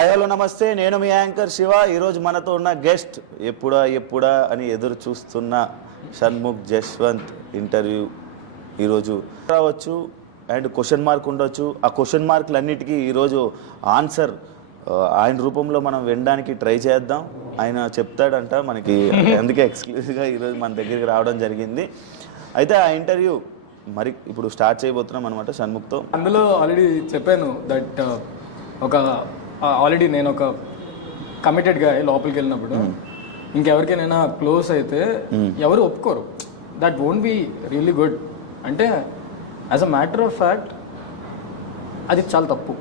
Hello నమస్తే, నేను మీ anchor Shiva. ఈరోజు మనతో ఉన్న గెస్ట్ ఎప్పుడా అని ఎదురు చూస్తున్న షణ్ముఖ్ జశ్వంత్ ఇంటర్వ్యూ ఈరోజు రావచ్చు అండ్ క్వశ్చన్ మార్క్ ఉండొచ్చు. ఆ క్వశ్చన్ మార్కులన్నిటికీ ఈరోజు ఆన్సర్ ఆయన రూపంలో మనం వినడానికి ట్రై చేద్దాం. ఆయన చెప్తాడంట మనకి, అందుకే ఎక్స్క్లూజివ్గా ఈరోజు మన దగ్గరికి రావడం జరిగింది. అయితే ఆ ఇంటర్వ్యూ మరి ఇప్పుడు స్టార్ట్ చేయబోతున్నాం అనమాట షణ్ముఖ్తో. అందులో ఆల్రెడీ చెప్పాను దట్ ఆల్రెడీ నేను ఒక కమిటెడ్గా లోపలికి వెళ్ళినప్పుడు ఇంకెవరికైనా క్లోజ్ అయితే ఎవరు ఒప్పుకోరు. That won't be really good. అంటే as a matter of fact అది చాలా తప్పు,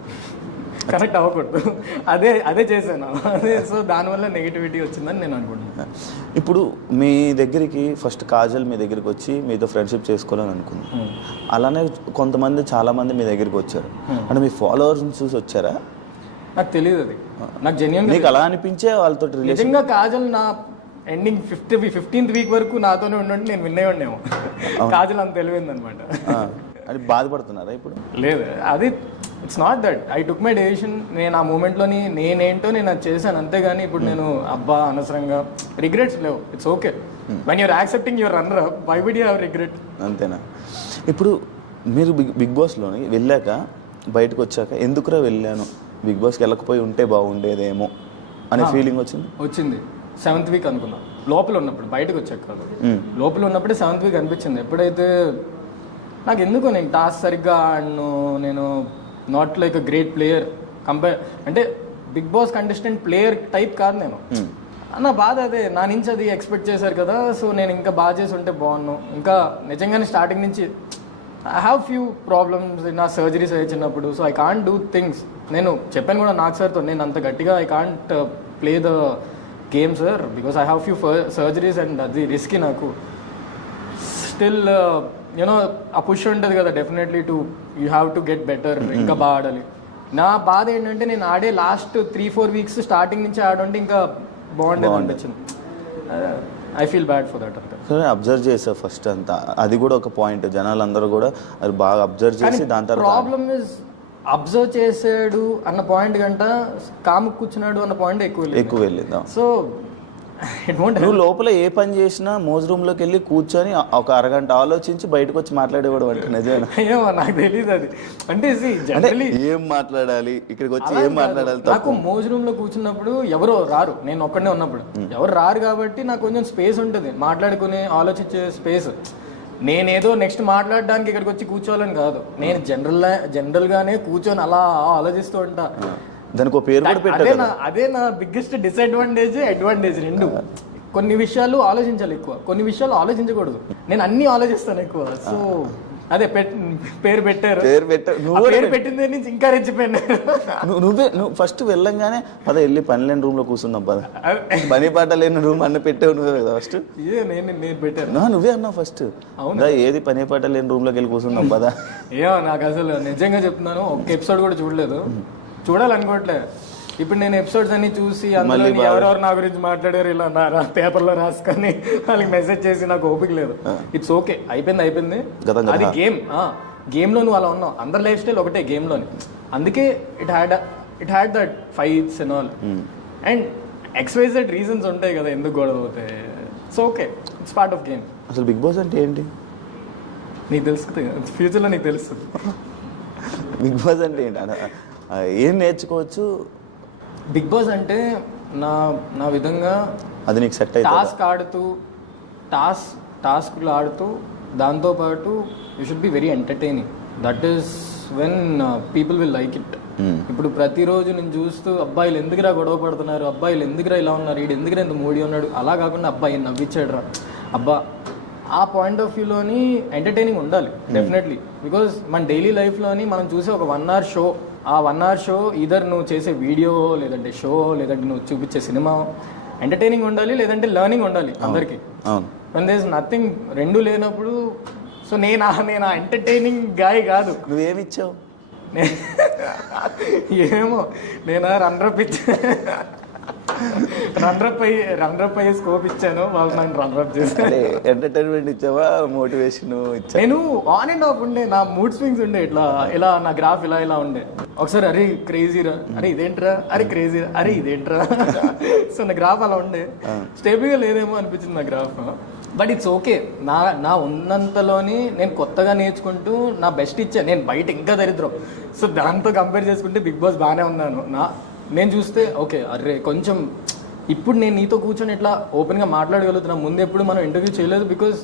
కనెక్ట్ అవ్వకూడదు. అదే చేశాను. సో దానివల్ల నెగిటివిటీ వచ్చిందని నేను అనుకుంటున్నాను. ఇప్పుడు మీ దగ్గరికి ఫస్ట్ కాజల్ మీ దగ్గరికి వచ్చి మీతో ఫ్రెండ్షిప్ చేసుకోవాలని అనుకున్నాను. అలానే చాలామంది మీ దగ్గరికి వచ్చారు. అంటే మీ ఫాలోవర్స్ని చూసి వచ్చారా? నాకు తెలియదు. అది నాకు జెన్యూన్గా మీకు అలా అనిపించే వాళ్ళతో నిజంగా కాజల్ నా ఎండింగ్ 15th వీక్ వరకు నాతోనే ఉండండి, నేను విన్నే ఉండేమో. కాజల్ అంత తెలివింది అనమాట. అది బాధపడుతున్నారా ఇప్పుడు? లేదు, అది it's not that I took my decision. నేను ఆ మూమెంట్లోని నేనేంటో నేను అది చేశాను, అంతేగాని ఇప్పుడు నేను అబ్బా అనవసరంగా రిగ్రెట్స్ లేవు. It's okay when you're accepting your runner up, why would you have regret? అంతేనా? ఇప్పుడు మీరు బిగ్ బాస్లోని వెళ్ళాక బయటకు వచ్చాక ఎందుకురా వెళ్ళాను, బిగ్ బాస్కి వెళ్ళకపోయి ఉంటే బాగుండేదేమో అనే ఫీలింగ్ వచ్చింది 7th వీక్ అనుకున్నా. లోపల ఉన్నప్పుడు, బయటకు వచ్చాక కాదు, లోపల ఉన్నప్పుడే 7th వీక్ అనిపించింది. ఎప్పుడైతే నాకు ఎందుకో నేను టాస్క్ సరిగ్గా ఆడను, నేను not like a great player అంటే Bigg Boss contestant player type కాదు నేను. నా బాధ అదే, నా నుంచి అది ఎక్స్పెక్ట్ చేశారు కదా. సో నేను ఇంకా బాగా చేసి ఉంటే బాగున్నాను. ఇంకా నిజంగానే స్టార్టింగ్ నుంచి ఐ హ్యావ్ ఫ్యూ ప్రాబ్లమ్స్. నా సర్జరీస్ చిన్నప్పుడు, so I can't do things. నేను చెప్పాను కూడా నాగ్ సార్తో, నేను అంత గట్టిగా I can't play the game sir because I have few surgeries and అది రిస్కీ నాకు. స్టిల్ యూనో ఆ పుష్ ఉంటుంది కదా definitely to you have to get better, ఇంకా బాగా ఆడాలి. నా బాధ ఏంటంటే నేను ఆడే లాస్ట్ 3-4 వీక్స్ స్టార్టింగ్ నుంచి ఆడుంటే ఇంకా బాగుండేది అనిపించింది. I feel bad for that. సరే, అబ్జర్వ్ చేసా ఫస్ట్ అంతా, అది కూడా ఒక పాయింట్. జనాలందరూ కూడా అది బాగా అబ్జర్వ్ చేసి దాని తర్వాత ప్రాబ్లమ్ ఇస్ అబ్జర్వ్ చేసాడు అన్న పాయింట్ కంట కాము కూర్చున్నాడు అన్న పాయింట్ ఎక్కువ వెళ్ళింది. సో నువ్వు లోపల ఏ పని చేసినా మోజ్ రూమ్ లోకి వెళ్ళి కూర్చొని ఒక అరగంట ఆలోచించి బయటకు వచ్చి మాట్లాడేవాడు అంటే నిజమేనా? ఏమో నాకు తెలియదు అది. అంటే ఏం మాట్లాడాలి, ఇక్కడికి వచ్చి ఏం మాట్లాడాలి? నాకు మోజ్ రూమ్ లో కూర్చున్నప్పుడు ఎవరో రారు, నేను ఒక్కడే ఉన్నప్పుడు ఎవరు రారు కాబట్టి నాకు కొంచెం స్పేస్ ఉంటుంది, మాట్లాడుకునే ఆలోచించే స్పేస్. నేనేదో నెక్స్ట్ మాట్లాడడానికి ఇక్కడికి వచ్చి కూర్చోవాలని కాదు, నేను జనరల్ గానే కూర్చొని అలా ఆలోచిస్తూ ఉంటా. దానికి ఒక పేరు కూడా పెట్టారు. అదే నా బిగ్గెస్ట్ డిసడ్వాంటేజ్ అడ్వాంటేజ్ రెండు. కొన్ని విషయాలు ఆలోచించాలి ఎక్కువ, కొన్ని విషయాలు ఆలోచించకూడదు. నేను అన్ని ఆలోచిస్తాను ఎక్కువ. సో అదే పేరు పెట్టారు. పేరు పెట్టింది నుంచి ఇంకా రెచ్చిపోయాను. నువ్వు ఫస్ట్ వెళ్ళంగానే పద వెళ్ళి పని లేని రూమ్ లో కూర్చున్నాం, పద పని పాట లేని రూమ్ అన్న పెట్టావు నువ్వే కదా ఫస్ట్. నేను పెట్టాను, నువ్వే అన్నావు ఫస్ట్. అవునా, ఏది పని పాట లేని రూమ్ లోకి వెళ్ళి కూర్చున్నాం పద. ఏమో నాకు అసలు నిజంగా చెప్తున్నాను, ఒక ఎపిసోడ్ కూడా చూడలేదు, చూడాలనుకోవట్లేదు. ఇప్పుడు నేను ఎపిసోడ్స్ అన్ని చూసి అందులో ఎవరెవరు నా గురించి మాట్లాడారు ఇలా నా పేపర్లో రాసుకొని వాళ్ళకి మెసేజ్ చేసి నాకు ఓపిక లేదు. ఇట్స్ ఓకే, అయిపోయింది. అది గేమ్లో నువ్వు అలా ఉన్నావు, అందరి లైఫ్ స్టైల్ ఒకటే గేమ్లోని. అందుకే it had that fights and all and XYZ reasons ఉంటాయి కదా ఎందుకు గొడవ అవుతాయి. So okay, it's part of game. అసలు బిగ్ బాస్ అంటే ఏంటి నీకు తెలుస్తుంది, ఫ్యూచర్లో నీకు తెలుస్తుంది. బిగ్ బాస్ అంటే ఏంటి, ఏం నేర్చుకోవచ్చు? బిగ్ బాస్ అంటే నా విధంగా అది నీకు సెట్ అయితే టాస్క్ ఆడుతూ టాస్క్లు ఆడుతూ దాంతోపాటు you should be very entertaining. That is when people will like it. ఇప్పుడు ప్రతిరోజు నేను చూస్తూ అబ్బాయిలు ఎందుకురా గొడవ పడుతున్నారు, అబ్బాయిలు ఎందుకురా ఇలా ఉన్నారు, వీడు ఎందుకురా ఇంత మూడి ఉన్నాడు, అలా కాకుండా అబ్బాయి నవ్విచ్చాడు రా అబ్బా, ఆ పాయింట్ ఆఫ్ వ్యూలోని ఎంటర్టైనింగ్ ఉండాలి డెఫినెట్లీ. బికాజ్ మన డైలీ లైఫ్లోని మనం చూసే ఒక 1 hour షో, ఆ 1 hour షో ఈధర్ నువ్వు చేసే వీడియో లేదంటే షో లేదంటే నువ్వు చూపించే సినిమా ఎంటర్టైనింగ్ ఉండాలి, లేదంటే లెర్నింగ్ ఉండాలి అందరికి. వన్ దేర్ ఇస్ నథింగ్, రెండు లేనప్పుడు. సో నేను ఆ ఎంటర్టైనింగ్ గాయ్ కాదు. నువ్వేమిచ్చావు? ఏమో నేను రన్నర్ పిచ్ రన్రప్ అయ్యే స్కోప్ ఇచ్చాను, వాళ్ళు నన్ను రన్రప్ చేశారు. ఎంటర్టైన్మెంట్ ఇచ్చావా, మోటివేషన్ ఇచ్చా? నేను ఆన్ అండ్ ఆఫ్ ఉండే, నా మూడ్ స్వింగ్స్ ఉండే, ఇలా నా గ్రాఫ్ ఇలా ఉండే. ఒకసారి అరే క్రేజీరా, అరే ఇదేంట్రా, అరే క్రేజీరా, అరే ఇదేంట్రా. సో నా గ్రాఫ్ అలా ఉండే, స్టేబుల్గా లేదేమో అనిపించింది నా గ్రాఫ్. బట్ ఇట్స్ ఓకే, నా ఉన్నంతలోని నేను కొత్తగా నేర్చుకుంటూ నా బెస్ట్ ఇచ్చా. నేను బయట ఇంకా దరిద్రం, సో దాంతో కంపేర్ చేసుకుంటే బిగ్ బాస్ బాగానే ఉన్నాను. నేను చూస్తే ఓకే, అరే కొంచెం ఇప్పుడు నేను నీతో కూర్చొని ఇట్లా ఓపెన్గా మాట్లాడగలుగుతున్నా. ముందు ఎప్పుడు మనం ఇంటర్వ్యూ చేయలేదు, బికాజ్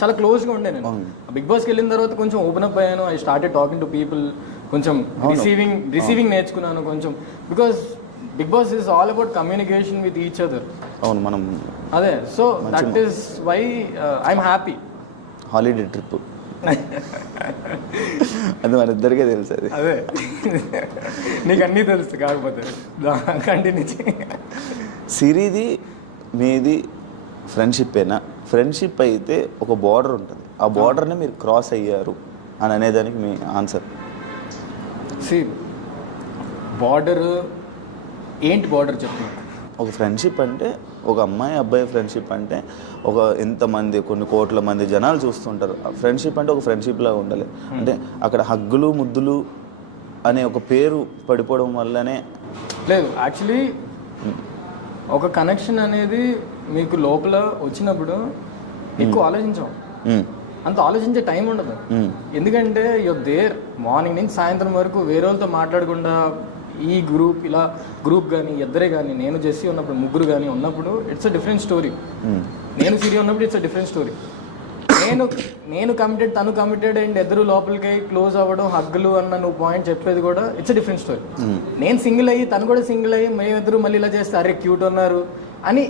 చాలా క్లోజ్గా ఉండే. నేను బిగ్ బాస్కి వెళ్ళిన తర్వాత కొంచెం ఓపెన్ అప్ అయ్యాను. I started talking to people, కొంచెం రిసీవింగ్ నేర్చుకున్నాను కొంచెం. Because Bigg Boss is all about communication with each other. అవును, మనం అదే. So that is why I'm happy. Holiday trip అది మన ఇద్దరికే తెలుసు. అది అదే నీకు అన్నీ తెలుసు, కాకపోతే కంటిన్యూ చేయి. సిరిది మీది ఫ్రెండ్షిప్పేనా? ఫ్రెండ్షిప్ అయితే ఒక బార్డర్ ఉంటుంది, ఆ బార్డర్ని మీరు క్రాస్ అయ్యారు అని అనేదానికి మీ ఆన్సర్? బార్డర్ ఏంటి? బార్డర్ చెప్తున్నాను. ఒక ఫ్రెండ్షిప్ అంటే ఒక అమ్మాయి అబ్బాయి ఫ్రెండ్షిప్ అంటే ఒక ఎంతమంది కొన్ని కోట్ల మంది జనాలు చూస్తుంటారు. ఫ్రెండ్షిప్ అంటే ఒక ఫ్రెండ్షిప్ లాగా ఉండాలి. అంటే అక్కడ హగ్గులు ముద్దులు అనే ఒక పేరు పడిపోవడం వల్లనే లేదు. యాక్చువల్లీ ఒక కనెక్షన్ అనేది మీకు లోపల వచ్చినప్పుడు ఎక్కువ ఆలోచించాం, అంత ఆలోచించే టైం ఉండదు. ఎందుకంటే యువర్ దేర్ మార్నింగ్ నుంచి సాయంత్రం వరకు వేరే వాళ్ళతో మాట్లాడకుండా ఈ ఇలా గ్రూప్ కానీ ఇద్దరే కానీ, నేను జెస్సీ ఉన్నప్పుడు ముగ్గురు కానీ ఉన్నప్పుడు ఇట్స్ అ డిఫరెంట్ స్టోరీ. నేను సిరి ఉన్నప్పుడు ఇట్స్ అ డిఫరెంట్ స్టోరీ. నేను కమిటెడ్, తను కమిటెడ్ అండ్ ఇద్దరు లోపలికి క్లోజ్ అవ్వడం, హగ్గులు అన్న నువ్వు పాయింట్ చెప్పేది కూడా ఇట్స్ అ డిఫరెంట్ స్టోరీ. నేను సింగిల్ అయ్యి తను కూడా సింగిల్ అయ్యి మేమిద్దరు మళ్ళీ ఇలా చేస్తే అరే క్యూట్ ఉన్నారు అని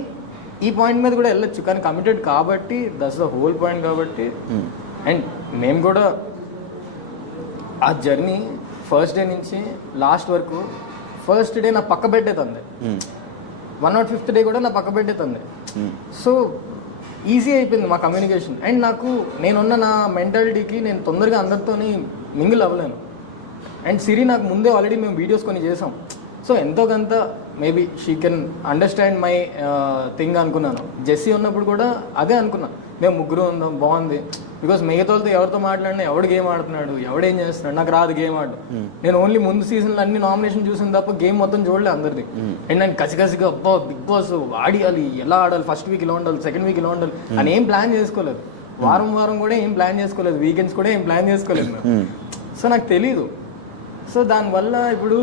ఈ పాయింట్ మీద కూడా వెళ్ళొచ్చు. కానీ కమిటెడ్ కాబట్టి దట్స్ ద హోల్ పాయింట్ కాబట్టి. అండ్ మేము కూడా ఆ జర్నీ ఫస్ట్ డే నుంచి లాస్ట్ వరకు, ఫస్ట్ డే నా పక్క బెడ్ అవుతుంది, 105th డే కూడా నా పక్క బెడ్ అవుతుంది. సో ఈజీ అయిపోయింది మా కమ్యూనికేషన్. అండ్ నేనున్న నా మెంటాలిటీకి నేను తొందరగా అందరితో మింగిల్ అవ్వలేను. అండ్ సిరి నాకు ముందే ఆల్రెడీ మేము వీడియోస్ కొన్ని చేసాం. సో ఎంతో కొంత maybe she can understand my thing అనుకున్నాను. జెస్సీ ఉన్నప్పుడు కూడా అదే అనుకున్నా, మేము ముగ్గురు ఉందాం బాగుంది. బికాస్ మిగతాలతో ఎవరితో మాట్లాడినా ఎవడు గేమ్ ఆడుతున్నాడు, ఎవడేం చేస్తున్నాడు, నాకు రాదు గేమ్ ఆడు. నేను ఓన్లీ ముందు సీజన్లో అన్ని నామినేషన్ చూసిన తప్ప గేమ్ మొత్తం చూడలే అందరిది. అండ్ నేను కసిగా అబ్బా బిగ్ బాస్ ఆడియాలి, ఎలా ఆడాలి, ఫస్ట్ వీక్ ఇలా ఉండాలి, సెకండ్ వీక్ ఇలా ఉండాలి అని ఏం ప్లాన్ చేసుకోలేదు. వారం కూడా ఏం ప్లాన్ చేసుకోలేదు, వీకెండ్స్ కూడా ఏం ప్లాన్ చేసుకోలేదు. సో నాకు తెలీదు. సో దానివల్ల ఇప్పుడు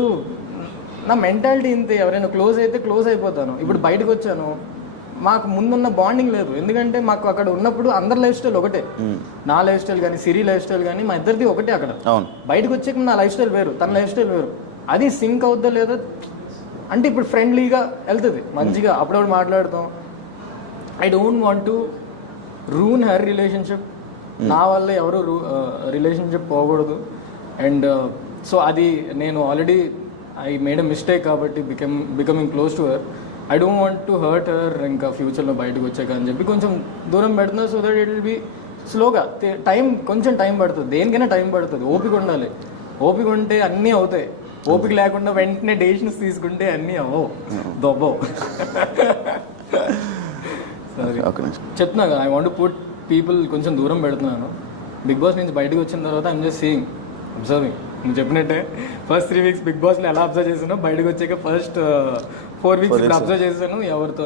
నా మెంటాలిటీ ఇంతే, ఎవరైనా క్లోజ్ అయితే క్లోజ్ అయిపోతాను. ఇప్పుడు బయటకు వచ్చాను, మాకు ముందున్న బాండింగ్ లేదు. ఎందుకంటే మాకు అక్కడ ఉన్నప్పుడు అందరి లైఫ్ స్టైల్ ఒకటే, నా లైఫ్ స్టైల్ కానీ సిరి లైఫ్ స్టైల్ కానీ మా ఇద్దరిది ఒకటే. అక్కడ బయటకు వచ్చాక నా లైఫ్ స్టైల్ వేరు, తన లైఫ్ స్టైల్ వేరు. అది సింక్ అవుద్దా లేదా అంటే ఇప్పుడు ఫ్రెండ్లీగా వెళ్తుంది, మంచిగా అప్పుడప్పుడు మాట్లాడతాం. I don't want to ruin her relationship. నా వల్ల ఎవరు రిలేషన్షిప్ పోకూడదు. అండ్ సో అది నేను already I made a mistake కాబట్టి becoming close to her. I don't want to hurt her. ఇంకా ఫ్యూచర్లో బయటకు వచ్చాక అని చెప్పి కొంచెం దూరం పెడుతున్నా. So that it will be స్లోగా, కొంచెం టైం పడుతుంది. దేనికైనా టైం పడుతుంది, ఓపిక ఉండాలి. ఓపిక ఉంటే అన్నీ అవుతాయి. ఓపిక లేకుండా వెంటనే డెసిషన్స్ తీసుకుంటే అన్నీ అవ్వవు, దొబ్బవు. చెప్తున్నా కదా, I want to put people కొంచెం దూరం పెడుతున్నాను. బిగ్ బాస్ నుంచి బయటకు వచ్చిన తర్వాత ఐఎమ్ జస్ట్ సీయింగ్, అబ్జర్వింగ్. నువ్వు చెప్పినట్టే ఫస్ట్ 3 weeks బిగ్ బాస్లో ఎలా అబ్జర్వ్ చేసానో బయటకు వచ్చాక ఫస్ట్ 4 weeks ఇక్కడ అబ్జర్వ్ చేశాను. ఎవరితో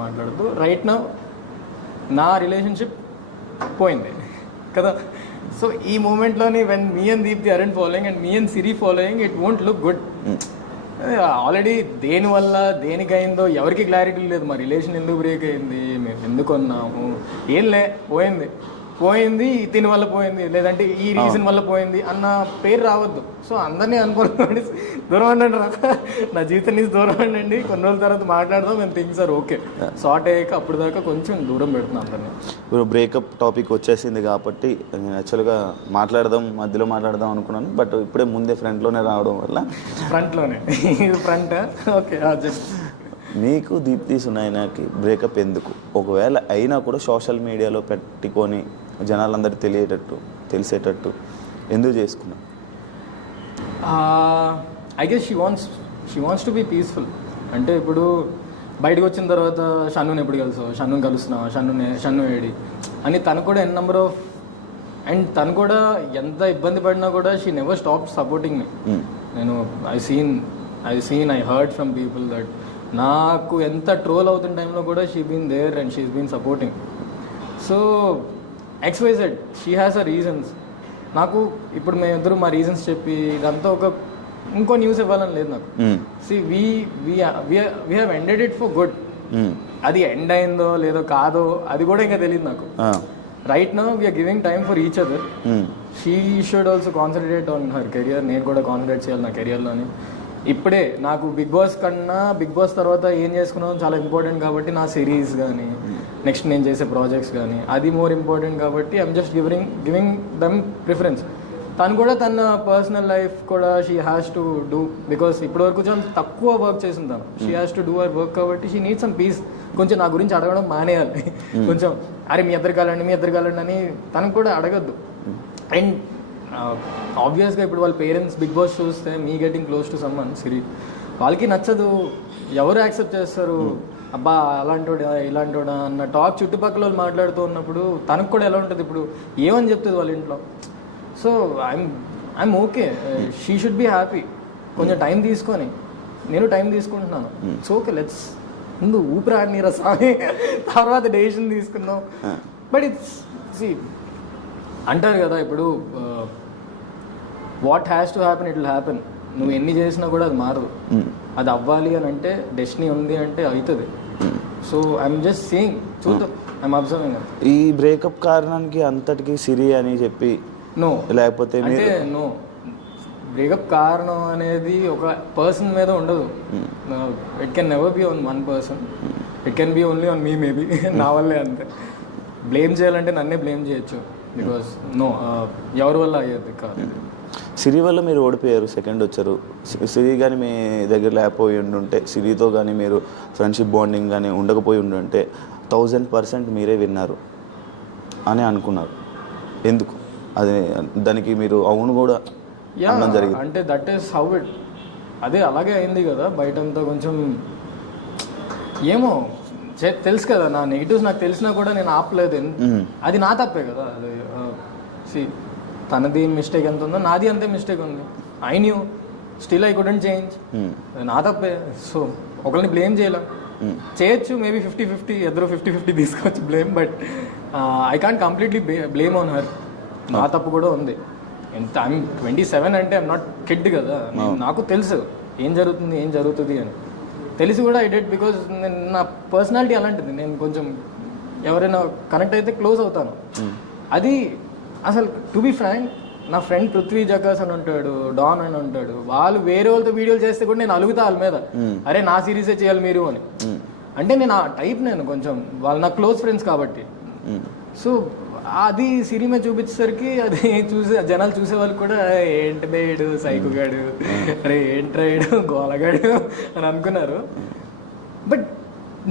మాట్లాడదు. రైట్ నౌ నా రిలేషన్షిప్ పోయింది కదా. సో ఈ మూమెంట్లోని when me and Deepthi aren't following and me and Siri following, it won't look good. Already దేనివల్ల దేనికైందో ఎవరికి క్లారిటీ లేదు. మా రిలేషన్ ఎందుకు బ్రేక్ అయింది, మేము ఎందుకు అన్నాము, ఏం పోయింది దీని వల్ల పోయింది, లేదంటే ఈ రీజన్ వల్ల పోయింది అన్న పేరు రావద్దు. సో అందరినీ అనుకోండి, దూరం అండి రా, నా జీవితం నుంచి దూరం అండి. కొన్ని రోజుల తర్వాత మాట్లాడదాం, మేము థింగ్స్ ఆర్ ఓకే. సార్ట్ అయ్యాక అప్పుడు దాకా కొంచెం దూరం పెడుతున్నాం అందరినీ. ఇప్పుడు బ్రేకప్ టాపిక్ వచ్చేసింది కాబట్టి యాక్చువల్గా మధ్యలో మాట్లాడదాం అనుకున్నాను. బట్ ఇప్పుడే ముందే ఫ్రంట్లోనే రావడం వల్ల ఫ్రంట్ ఓకే. మీకు దీప్తి సునైనాకి బ్రేకప్ ఎందుకు? ఒకవేళ అయినా కూడా సోషల్ మీడియాలో పెట్టుకొని జనాలందరికీ తెలిసేటట్టు ఎందుకు చేసుకున్నా? I guess she wants to be peaceful. అంటే ఇప్పుడు బయటకు వచ్చిన తర్వాత షన్నుని ఎప్పుడు కలుస్తావు, షన్నుని కలుస్తున్నావు, షన్ను ఏడి అని తను కూడా ఎన్ నెంబర్ ఆఫ్, అండ్ తను కూడా ఎంత ఇబ్బంది పడినా కూడా she never stop supporting me. నేను I heard from people that నాకు ఎంత ట్రోల్ అవుతున్న టైంలో కూడా she been there and she's been supporting. So XYZ she has a reasons. నాకు ఇప్పుడు మేమిద్దరు మా రీజన్స్ చెప్పి ఇదంతా ఒక ఇంకో న్యూస్ ఇవ్వాలని లేదు నాకు. See we have ended it for good. అది ఎండ్ అయిందో లేదో కాదో అది కూడా ఇంకా తెలియదు నాకు. Right now we're giving time for each other. She should also concentrate on her career, నేను కూడా కాన్సన్ట్రేట్ చేయాలి నా కెరియర్లోని. ఇప్పుడే నాకు బిగ్ బాస్ కన్నా బిగ్ బాస్ తర్వాత ఏం చేసుకున్నాం చాలా ఇంపార్టెంట్ కాబట్టి నా సిరీస్ కానీ నెక్స్ట్ నేను చేసే ప్రాజెక్ట్స్ కానీ అది మోర్ ఇంపార్టెంట్ కాబట్టి I'm just giving them preference. తను కూడా తన పర్సనల్ లైఫ్ కూడా she has to do, because ఇప్పటివరకు చాలా తక్కువ వర్క్ చేసింది తను. She has to do our work కాబట్టి షీ నీడ్ సమ్ పీస్. కొంచెం నా గురించి అడగడం మానేయాలి. కొంచెం అరే మీ ఇద్దరు కాలండి అని తనకు కూడా అడగద్దు. అండ్ ఆబ్వియస్గా ఇప్పుడు వాళ్ళ పేరెంట్స్ బిగ్ బాస్ చూస్తే మీ గెటింగ్ క్లోజ్ టు సమ్మన్ సిరి వాళ్ళకి నచ్చదు. ఎవరు యాక్సెప్ట్ చేస్తారు? అబ్బా అలాంటోడా ఇలాంటోడా అన్న టాక్ చుట్టుపక్కల వాళ్ళు మాట్లాడుతూ ఉన్నప్పుడు తనకు కూడా ఎలా ఉంటుంది? ఇప్పుడు ఏమని చెప్తుంది వాళ్ళ ఇంట్లో? So I'm okay, she should be happy. కొంచెం టైం తీసుకొని, నేను టైం తీసుకుంటున్నాను. ఇట్స్ ఓకే, లెట్స్ ముందు ఊపిరాడి నీరా స్వామి, తర్వాత డెసిషన్ తీసుకుందాం. బట్ ఇట్స్ సి అంటారు కదా ఇప్పుడు what has to happen it will happen. నువ్వు ఎన్ని చేసినా కూడా అది మారదు. అది అవ్వాలి అని అంటే డెస్టినీ ఉంది అంటే అవుతుంది. సో ఐఎమ్ జస్ట్ సీయింగ్, చూద్దాం, ఐఎమ్ అబ్జర్వింగ్. ఈ బ్రేకప్ కారణానికి అంతటికి సిరి అని చెప్పి నో, లేకపోతే అంటే నో, బ్రేకప్ కారణం అనేది ఒక పర్సన్ మీద ఉండదు. It can never be on one person, it can be only on me maybe. నా వల్లే అంతే. బ్లేమ్ చేయాలంటే నన్నే బ్లేమ్ చేయొచ్చు, బికాస్ నో, ఎవరి వల్ల అయ్యేది కాదు. సిరి వల్ల మీరు ఓడిపోయారు, సెకండ్ వచ్చారు. సిరి కానీ మీ దగ్గర లేకపోయి ఉండుంటే, సిరితో కానీ మీరు ఫ్రెండ్షిప్ బాండింగ్ కానీ ఉండకపోయి ఉండుంటే 1000% మీరే విన్నారు అని అనుకున్నారు. ఎందుకు అది? దానికి మీరు అవును కూడా అనడం జరిగింది. అంటే దట్ ఈస్ హౌ ఇట్, అదే అలాగే అయింది కదా. బయటంతా కొంచెం ఏమో తెలుసు కదా, నా నెగిటివ్స్ నాకు తెలిసినా కూడా నేను ఆపలేదు. అది నా తప్పే కదా. అది సి తనది మిస్టేక్ ఎంత ఉందో నాది అంతే మిస్టేక్ ఉంది. I knew, still I couldn't change. నా తప్పే. సో ఒకరిని బ్లేమ్ చేయలేం. చేయొచ్చు మేబీ 50-50, ఎదురు 50-50 తీసుకోవచ్చు blame, but I can't completely blame on her. నా తప్పు కూడా ఉంది. ఎంత ఐమ్ 27 అంటే ఐమ్ నాట్ కిడ్ కదా. నాకు తెలుసు ఏం జరుగుతుంది అని తెలిసి కూడా ఐ డెడ్, బికాజ్ నేను నా పర్సనాలిటీ అలాంటిది. నేను కొంచెం ఎవరైనా కనెక్ట్ అయితే క్లోజ్ అవుతాను. అది అసలు టు బి ఫ్రాంక్, నా ఫ్రెండ్ పృథ్వీ జకాస్ అని ఉంటాడు, డాన్ అని ఉంటాడు, వాళ్ళు వేరే వాళ్ళతో వీడియోలు చేస్తే కూడా నేను అలుగుతా వాళ్ళ మీద, అరే నా సిరీసే చేయాలి మీరు అని. అంటే నేను ఆ టైప్, నేను కొంచెం వాళ్ళు నా క్లోజ్ ఫ్రెండ్స్ కాబట్టి. సో అది సిరి మీద చూపించేసరికి అది జనాలు చూసే వాళ్ళు కూడా ఏంటి బేడు సైకుగాడు, అరే ఏంట్రాడు గోలగాడు అని అనుకున్నారు. బట్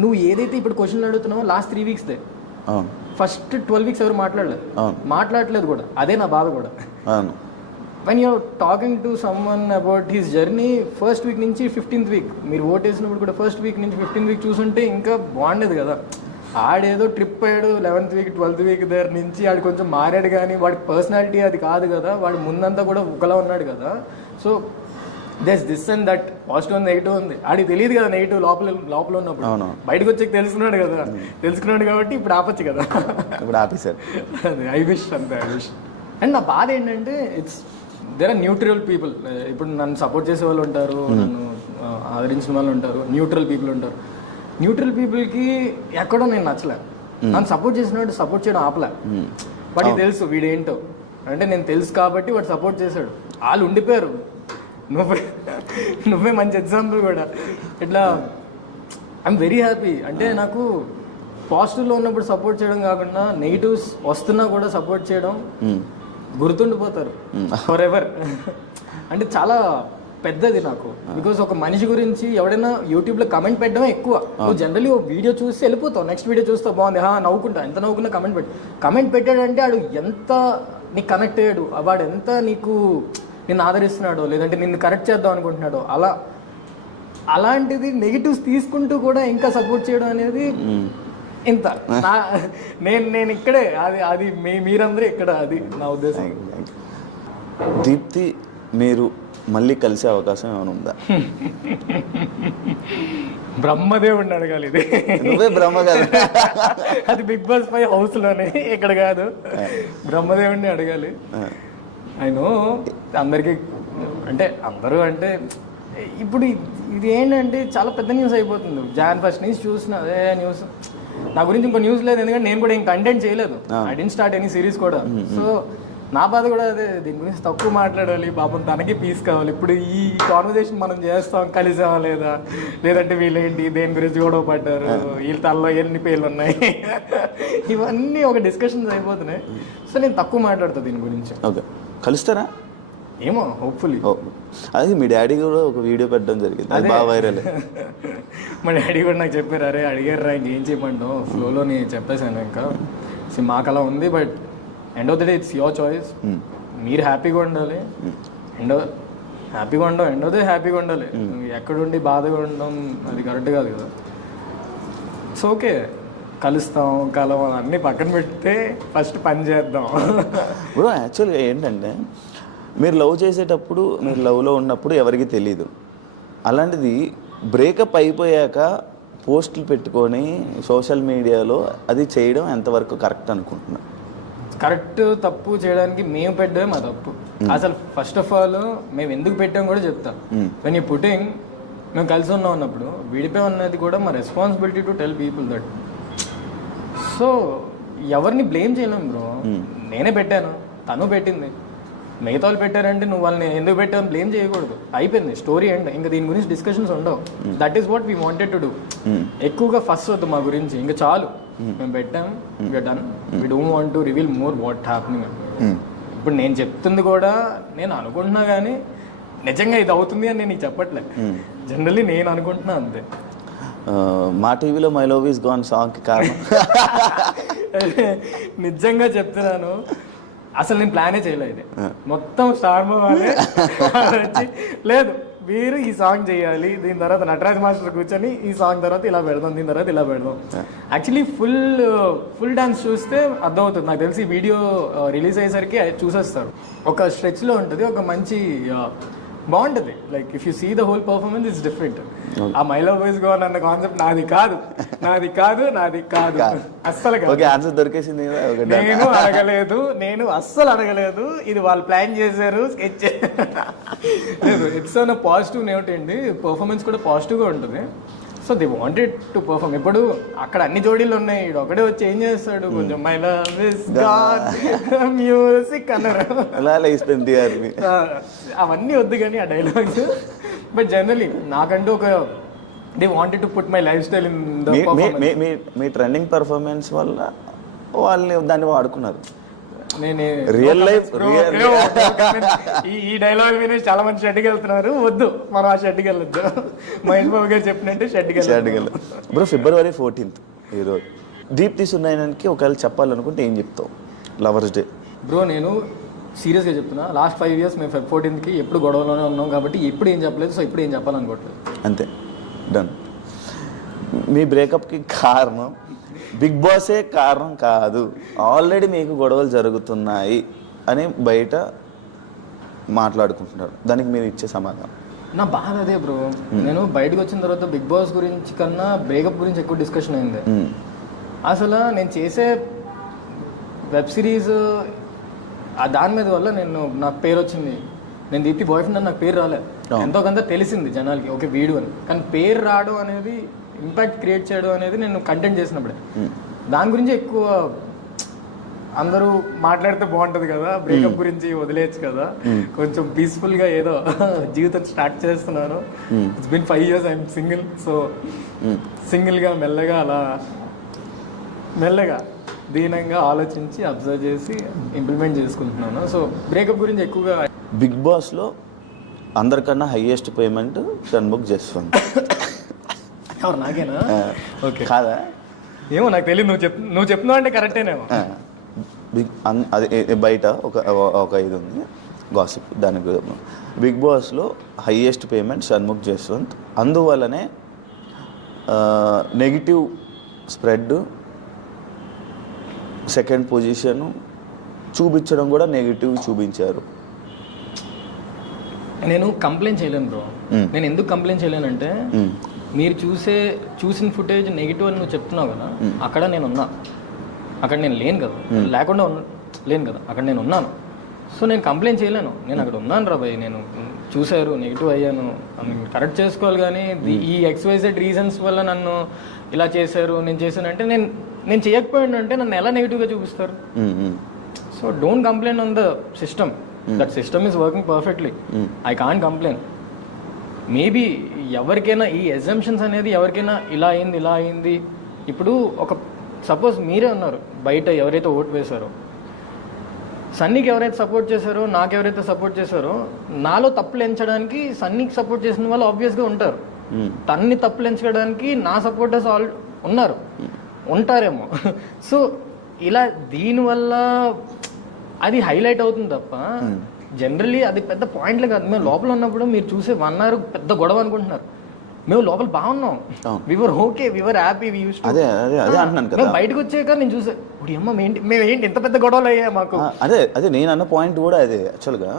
నువ్వు ఏదైతే ఇప్పుడు క్వశ్చన్లు అడుగుతున్నావో లాస్ట్ 3 weeks ఫస్ట్ 12 weeks ఎవరు మాట్లాడలేదు కూడా. అదే నా బాధ కూడా. When you're talking to someone about his journey, first week నుంచి 15th week మీరు ఓట్ వేసినప్పుడు కూడా ఫస్ట్ వీక్ నుంచి 15th week చూసుంటే ఇంకా బాగుండేది కదా. ఆడేదో ట్రిప్ అయ్యాడు 11th week 12th week దగ్గర నుంచి, ఆడు కొంచెం మారాడు, కానీ వాడి పర్సనాలిటీ అది కాదు కదా. వాడు ముందంతా కూడా ఒకలా ఉన్నాడు కదా. So this and that, positive ఉంది నెగిటివ్ ఉంది. ఆడికి తెలియదు కదా నెగిటివ్ లోపల ఉన్నప్పుడు. బయటకు వచ్చి తెలుసుకున్నాడు కదా, తెలుసుకున్నాడు కాబట్టి ఇప్పుడు ఆపచ్చు కదా. ఇప్పుడు ఆపేశారు. ఐ విష్ అంతే, ఐ విష్. అండ్ నా బాధ ఏంటంటే it's there are neutral people. ఇప్పుడు నన్ను సపోర్ట్ చేసే వాళ్ళు ఉంటారు, నన్ను ఆదరించిన వాళ్ళు ఉంటారు, న్యూట్రల్ పీపుల్ ఉంటారు. న్యూట్రల్ పీపుల్కి ఎక్కడో నేను నచ్చలే. నన్ను సపోర్ట్ చేసినట్టు సపోర్ట్ చేయడం ఆపలే. వాడికి తెలుసు వీడేంటో, అంటే నేను తెలుసు కాబట్టి వాడు సపోర్ట్ చేశాడు. వాళ్ళు ఉండిపోయారు. నువ్వే మంచి ఎగ్జాంపుల్ కూడా. ఇట్లా ఐఎమ్ వెరీ హ్యాపీ. అంటే నాకు పాజిటివ్లో ఉన్నప్పుడు సపోర్ట్ చేయడం కాకుండా నెగిటివ్స్ వస్తున్నా కూడా సపోర్ట్ చేయడం, గుర్తుండిపోతారు ఫర్ ఎవర్. అంటే చాలా పెద్దది నాకు. బికాస్ ఒక మనిషి గురించి ఎవడైనా యూట్యూబ్లో కమెంట్ పెట్టడమే ఎక్కువ. నువ్వు జనరల్లీ ఒక వీడియో చూసి వెళ్ళిపోతావు, నెక్స్ట్ వీడియో చూస్తావు, బాగుంది నవ్వుకుంటా, ఎంత నవ్వుకున్నా కమెంట్ పెట్టాడంటే వాడు ఎంత నీకు కనెక్ట్ అయ్యాడు, వాడు ఎంత నిన్ను ఆదరిస్తున్నాడో, లేదంటే నిన్ను కరెక్ట్ చేద్దాం అనుకుంటున్నాడో. అలా అలాంటిది నెగిటివ్స్ తీసుకుంటూ కూడా ఇంకా సపోర్ట్ చేయడం అనేది ఇంత నేను ఇక్కడే అది మీరందరూ ఇక్కడ, అది నా ఉద్దేశం. దీప్తి మీరు మళ్ళీ కలిసే అవకాశం ఏమైనా ఉందా? బ్రహ్మదేవుడిని అడగాలి ఇది. నువ్వే బ్రహ్మ కదా. అది బిగ్ బాస్ 5 హౌస్ లోనే, ఇక్కడ కాదు. బ్రహ్మదేవుడిని అడగాలి. అయినో అందరికి అంటే అందరూ అంటే ఇప్పుడు ఇది ఏంటంటే చాలా పెద్ద న్యూస్ అయిపోతుంది. Jan 1 నుంచి చూసిన అదే న్యూస్. నా గురించి ఇంకో న్యూస్ లేదు, ఎందుకంటే నేను కూడా ఏం కంటెంట్ చేయలేదు. I didn't start any series కూడా. సో నా బాధ కూడా అదే, దీని గురించి తక్కువ మాట్లాడాలి, పాపం తనకి పీస్ కావాలి. ఇప్పుడు ఈ కాన్వర్జేషన్ మనం చేస్తాం, కలిసామా లేదా, లేదంటే వీళ్ళేంటి దేని గురించి గొడవ పడ్డారు, వీళ్ళ తలలో ఎన్ని పేర్లు ఉన్నాయి, ఇవన్నీ ఒక డిస్కషన్స్ అయిపోతున్నాయి. సో నేను తక్కువ మాట్లాడతాను దీని గురించి. ఓకే, కలుస్తారా? ఏమో, హోప్ఫుల్లీ. అది మీ డాడీ కూడా ఒక వీడియో పెట్టడం జరిగింది, అది బాగా వైరల్. మా డాడీ కూడా నాకు చెప్పారు, అరే అడిగారు రా ఇంకేం చేయమంటావు, ఫ్లోలో నేను చెప్పేశాను. ఇంకా మాకు అలా ఉంది, but end of the day it's your choice. మీరు హ్యాపీగా ఉండాలి, ఎండ్ హ్యాపీగా ఉండవు, ఎండ్ ఆఫ్ ద డే హ్యాపీగా ఉండాలి. ఎక్కడుండి బాధగా ఉండడం అది కరెక్ట్ కాదు కదా. ఇట్స్ ఓకే, కలుస్తాం కలవం అన్నీ పక్కన పెడితే ఫస్ట్ పని చేద్దాం. బ్రో యాక్చువల్గా ఏంటంటే మీరు లవ్ చేసేటప్పుడు, మీరు లవ్లో ఉన్నప్పుడు ఎవరికి తెలీదు. అలాంటిది బ్రేకప్ అయిపోయాక పోస్టులు పెట్టుకొని సోషల్ మీడియాలో అది చేయడం ఎంతవరకు కరెక్ట్ అనుకుంటున్నా? కరెక్ట్, తప్పు చేయడానికి మేము పెట్టడం మా తప్పు. అసలు ఫస్ట్ ఆఫ్ ఆల్ మేము ఎందుకు పెట్టాం కూడా చెప్తాం. వెన్ యూ పుట్టింగ్, మేము కలిసి ఉన్నాం అన్నప్పుడు విడిపోయి ఉన్నది కూడా మా responsibility to tell people that. So ఎవరిని బ్లేమ్ చేయలేం బ్రో. నేనే పెట్టాను, తను పెట్టింది, మిగతా వాళ్ళు పెట్టారంటే నువ్వు వాళ్ళని ఎందుకు పెట్టావు బ్లేమ్ చేయకూడదు. అయిపోయింది స్టోరీ ఎండ్, ఇంకా దీని గురించి డిస్కషన్స్ ఉండవు. That is what we wanted to do. ఎక్కువగా ఫస్ట్ వద్దు మా గురించి, ఇంకా చాలు మేము పెట్టాం, we're done. We don't want to reveal more what happening. ఇప్పుడు నేను చెప్తుంది కూడా నేను అనుకుంటున్నా కానీ నిజంగా ఇది అవుతుంది అని నేను నీకు చెప్పట్లే, జనరల్లీ నేను అనుకుంటున్నా అంతే. మా టీవీలో మై లవ్ ఈస్ గాన్ సాంగ్కి కారణం నిజంగా చెప్తున్నాను, అసలు నేను ప్లానే చేయలేదు. ఇది మొత్తం స్టార్ వాళ్ళే వచ్చి లేదు మీరు ఈ సాంగ్ చేయాలి, దీని తర్వాత నటరాజ్ మాస్టర్ కూర్చొని ఈ సాంగ్ తర్వాత ఇలా పెడదాం, దీని తర్వాత ఇలా పెడదాం. యాక్చువల్లీ ఫుల్ డాన్స్ చూస్తే అర్థమవుతుంది. నాకు తెలిసి వీడియో రిలీజ్ అయ్యేసరికి చూసేస్తారు. ఒక స్ట్రెచ్లో ఉంటుంది, ఒక మంచి బాగుంటుంది. Like if you see the whole performance it's different. ఆ మై లవ్ ఈస్ గోన్ అన్న కాన్సెప్ట్ నాది కాదు, నాది కాదు, నాది కాదు, అస్సలు కాదు. ఆన్సర్ దొరికేసింది. నేను అడగలేదు, నేను అస్సలు అడగలేదు, ఇది వాళ్ళు ప్లాన్ చేశారు, స్కెచ్ లేదు. ఇట్స్ ఆన్ పాజిటివ్ నోట్ అండి, పర్ఫార్మెన్స్ కూడా పాజిటివ్గా ఉంటుంది. So they wanted to perform. ఇప్పుడు అక్కడ అన్ని జోడీలు ఉన్నాయి, ఇడు ఒకటే వచ్చి ఏం చేస్తాడు, కొంచెం my love is gone music అన్నారు, అవన్నీ వద్దు కానీ ఆ డైలాగ్స్. బట్ జనరలీ నాకంటూ ఒక they wanted to put my life style in the performance. Me trending performance వల్ల వాళ్ళని దాన్ని వాడుకున్నారు. నేను రియల్ లైఫ్ ఈ డైలాగ్ విని చాలా మంది షెడ్కి వెళ్తున్నారు, వద్దు మనం ఆ షెడ్కి వెళ్ళొద్దు. మహేష్ బాబు గారు చెప్పినట్టు షెడ్కి వెళ్ళాలి. బ్రో February 14th ఈరోజు దీప్తి సున్నాయనానికి ఒకవేళ చెప్పాలనుకుంటే ఏం చెప్తావు? Lovers day. బ్రో నేను సీరియస్గా చెప్తున్నా, లాస్ట్ 5 years మేము Feb 14th ఎప్పుడు గొడవలోనే ఉన్నాం కాబట్టి ఎప్పుడు ఏం చెప్పలేదు. సో ఇప్పుడు ఏం చెప్పాలనుకోవట్లేదు, అంతే, డన్. మీ బ్రేకప్కి కారణం బిగ్ బాసే కారణం కాదు, ఆల్రెడీ మీకు గొడవలు జరుగుతున్నాయి అని బయట మాట్లాడుకుంటున్నారు. దానికి మీరు ఇచ్చే సమాధానం? నా బాధ అదే బ్రో. నేను బయటకు వచ్చిన తర్వాత బిగ్ బాస్ గురించి కన్నా బ్రేకప్ గురించి ఎక్కువ డిస్కషన్ అయింది. అసలు నేను చేసే వెబ్ సిరీస్ దాని మీద వల్ల నాకు పేరు వచ్చింది. నేను దీప్తి బాయ్ ఫ్రెండ్ అని నాకు పేరు రాలేదు, ఎంతో కొంత తెలిసింది జనాలకి, ఓకే వీడు అని. కానీ పేరు రావడం అనేది, ఇంపాక్ట్ క్రియేట్ చేయడం అనేది నేను కంటెంట్ చేసినప్పుడే. దాని గురించి ఎక్కువ అందరూ మాట్లాడితే బాగుంటుంది కదా, బ్రేకప్ గురించి వదిలేయచ్చు కదా, కొంచెం పీస్ఫుల్గా ఏదో జీవితం స్టార్ట్ చేస్తున్నాను. It's been 5 years I'm single. So సింగిల్గా మెల్లగా అలా మెల్లగా దీనంగా ఆలోచించి అబ్జర్వ్ చేసి ఇంప్లిమెంట్ చేసుకుంటున్నాను. సో బ్రేకప్ గురించి ఎక్కువగా. బిగ్ బాస్లో అందరికన్నా హైయెస్ట్ పేమెంట్ షణ్ముఖ్ జస్వంత్. ఎవరు నాకేనా? ఓకే, కాదా? ఏమో నాకు తెలియదు, నువ్వు చెప్తున్నావు అంటే కరెక్టేనేమో. బిగ్ అదే బయట ఒక ఇది ఉంది, గాసిప్ దానికి. బిగ్ బాస్లో హైయెస్ట్ పేమెంట్ షణ్ముఖ్ జశ్వంత్, అందువల్లనే నెగిటివ్ స్ప్రెడ్, సెకండ్ పొజిషను చూపించడం కూడా నెగిటివ్ చూపించారు. నేను కంప్లైంట్ చేయలేను బ్రో. నేను ఎందుకు కంప్లైంట్ చేయలేనంటే మీరు చూసిన ఫుటేజ్ నెగిటివ్ అని నువ్వు చెప్తున్నావు కదా, అక్కడ నేను ఉన్నా, అక్కడ నేను లేను కదా, లేకుండా లేను కదా, అక్కడ నేను ఉన్నాను. సో నేను కంప్లైంట్ చేయలేను, నేను అక్కడ ఉన్నాను రా భయ్, నేను చూశారు నెగిటివ్ అయ్యాను, కరెక్ట్ చేసుకోవాలి. కానీ ఈ XYZ రీజన్స్ వల్ల నన్ను ఇలా చేశారు, నేను చేశానంటే నేను చేయకపోయాను అంటే నన్ను ఎలా నెగిటివ్గా చూపిస్తారు? So don't complaint on the system. That system is working perfectly. I can't complaint. Maybe ఎవరికైనా ఈ ఎగ్జంప్షన్స్ అనేది ఎవరికైనా ఇలా అయింది. ఇప్పుడు ఒక సపోజ్ మీరే ఉన్నారు బయట, ఎవరైతే ఓటు వేశారో, సన్నీకి ఎవరైతే సపోర్ట్ చేశారో, నాకు ఎవరైతే సపోర్ట్ చేశారో, నాలో తప్పులు ఎంచడానికి సన్నీకి సపోర్ట్ చేసిన వాళ్ళు ఆబ్వియస్గా ఉంటారు. తన్ని తప్పులు ఎంచడానికి నా సపోర్టర్స్ ఉంటారేమో. సో ఇలా దీనివల్ల అది హైలైట్ అవుతుంది తప్ప జనరల్లీ అది పెద్ద పాయింట్లే కాదు. మేము లోపల ఉన్నప్పుడు మీరు చూసే 1 hour పెద్ద గొడవ అనుకుంటున్నారు. మేము లోపల బాగున్నాం, వివర్ ఓకే, వివర్ హ్యాపీ, మేము బయటకు వచ్చాక నేను చూసా మేమేంటి ఇంత పెద్ద గొడవలు అయ్యా మాకు. అదే నేను అన్న పాయింట్ కూడా అదే. యాక్చువల్గా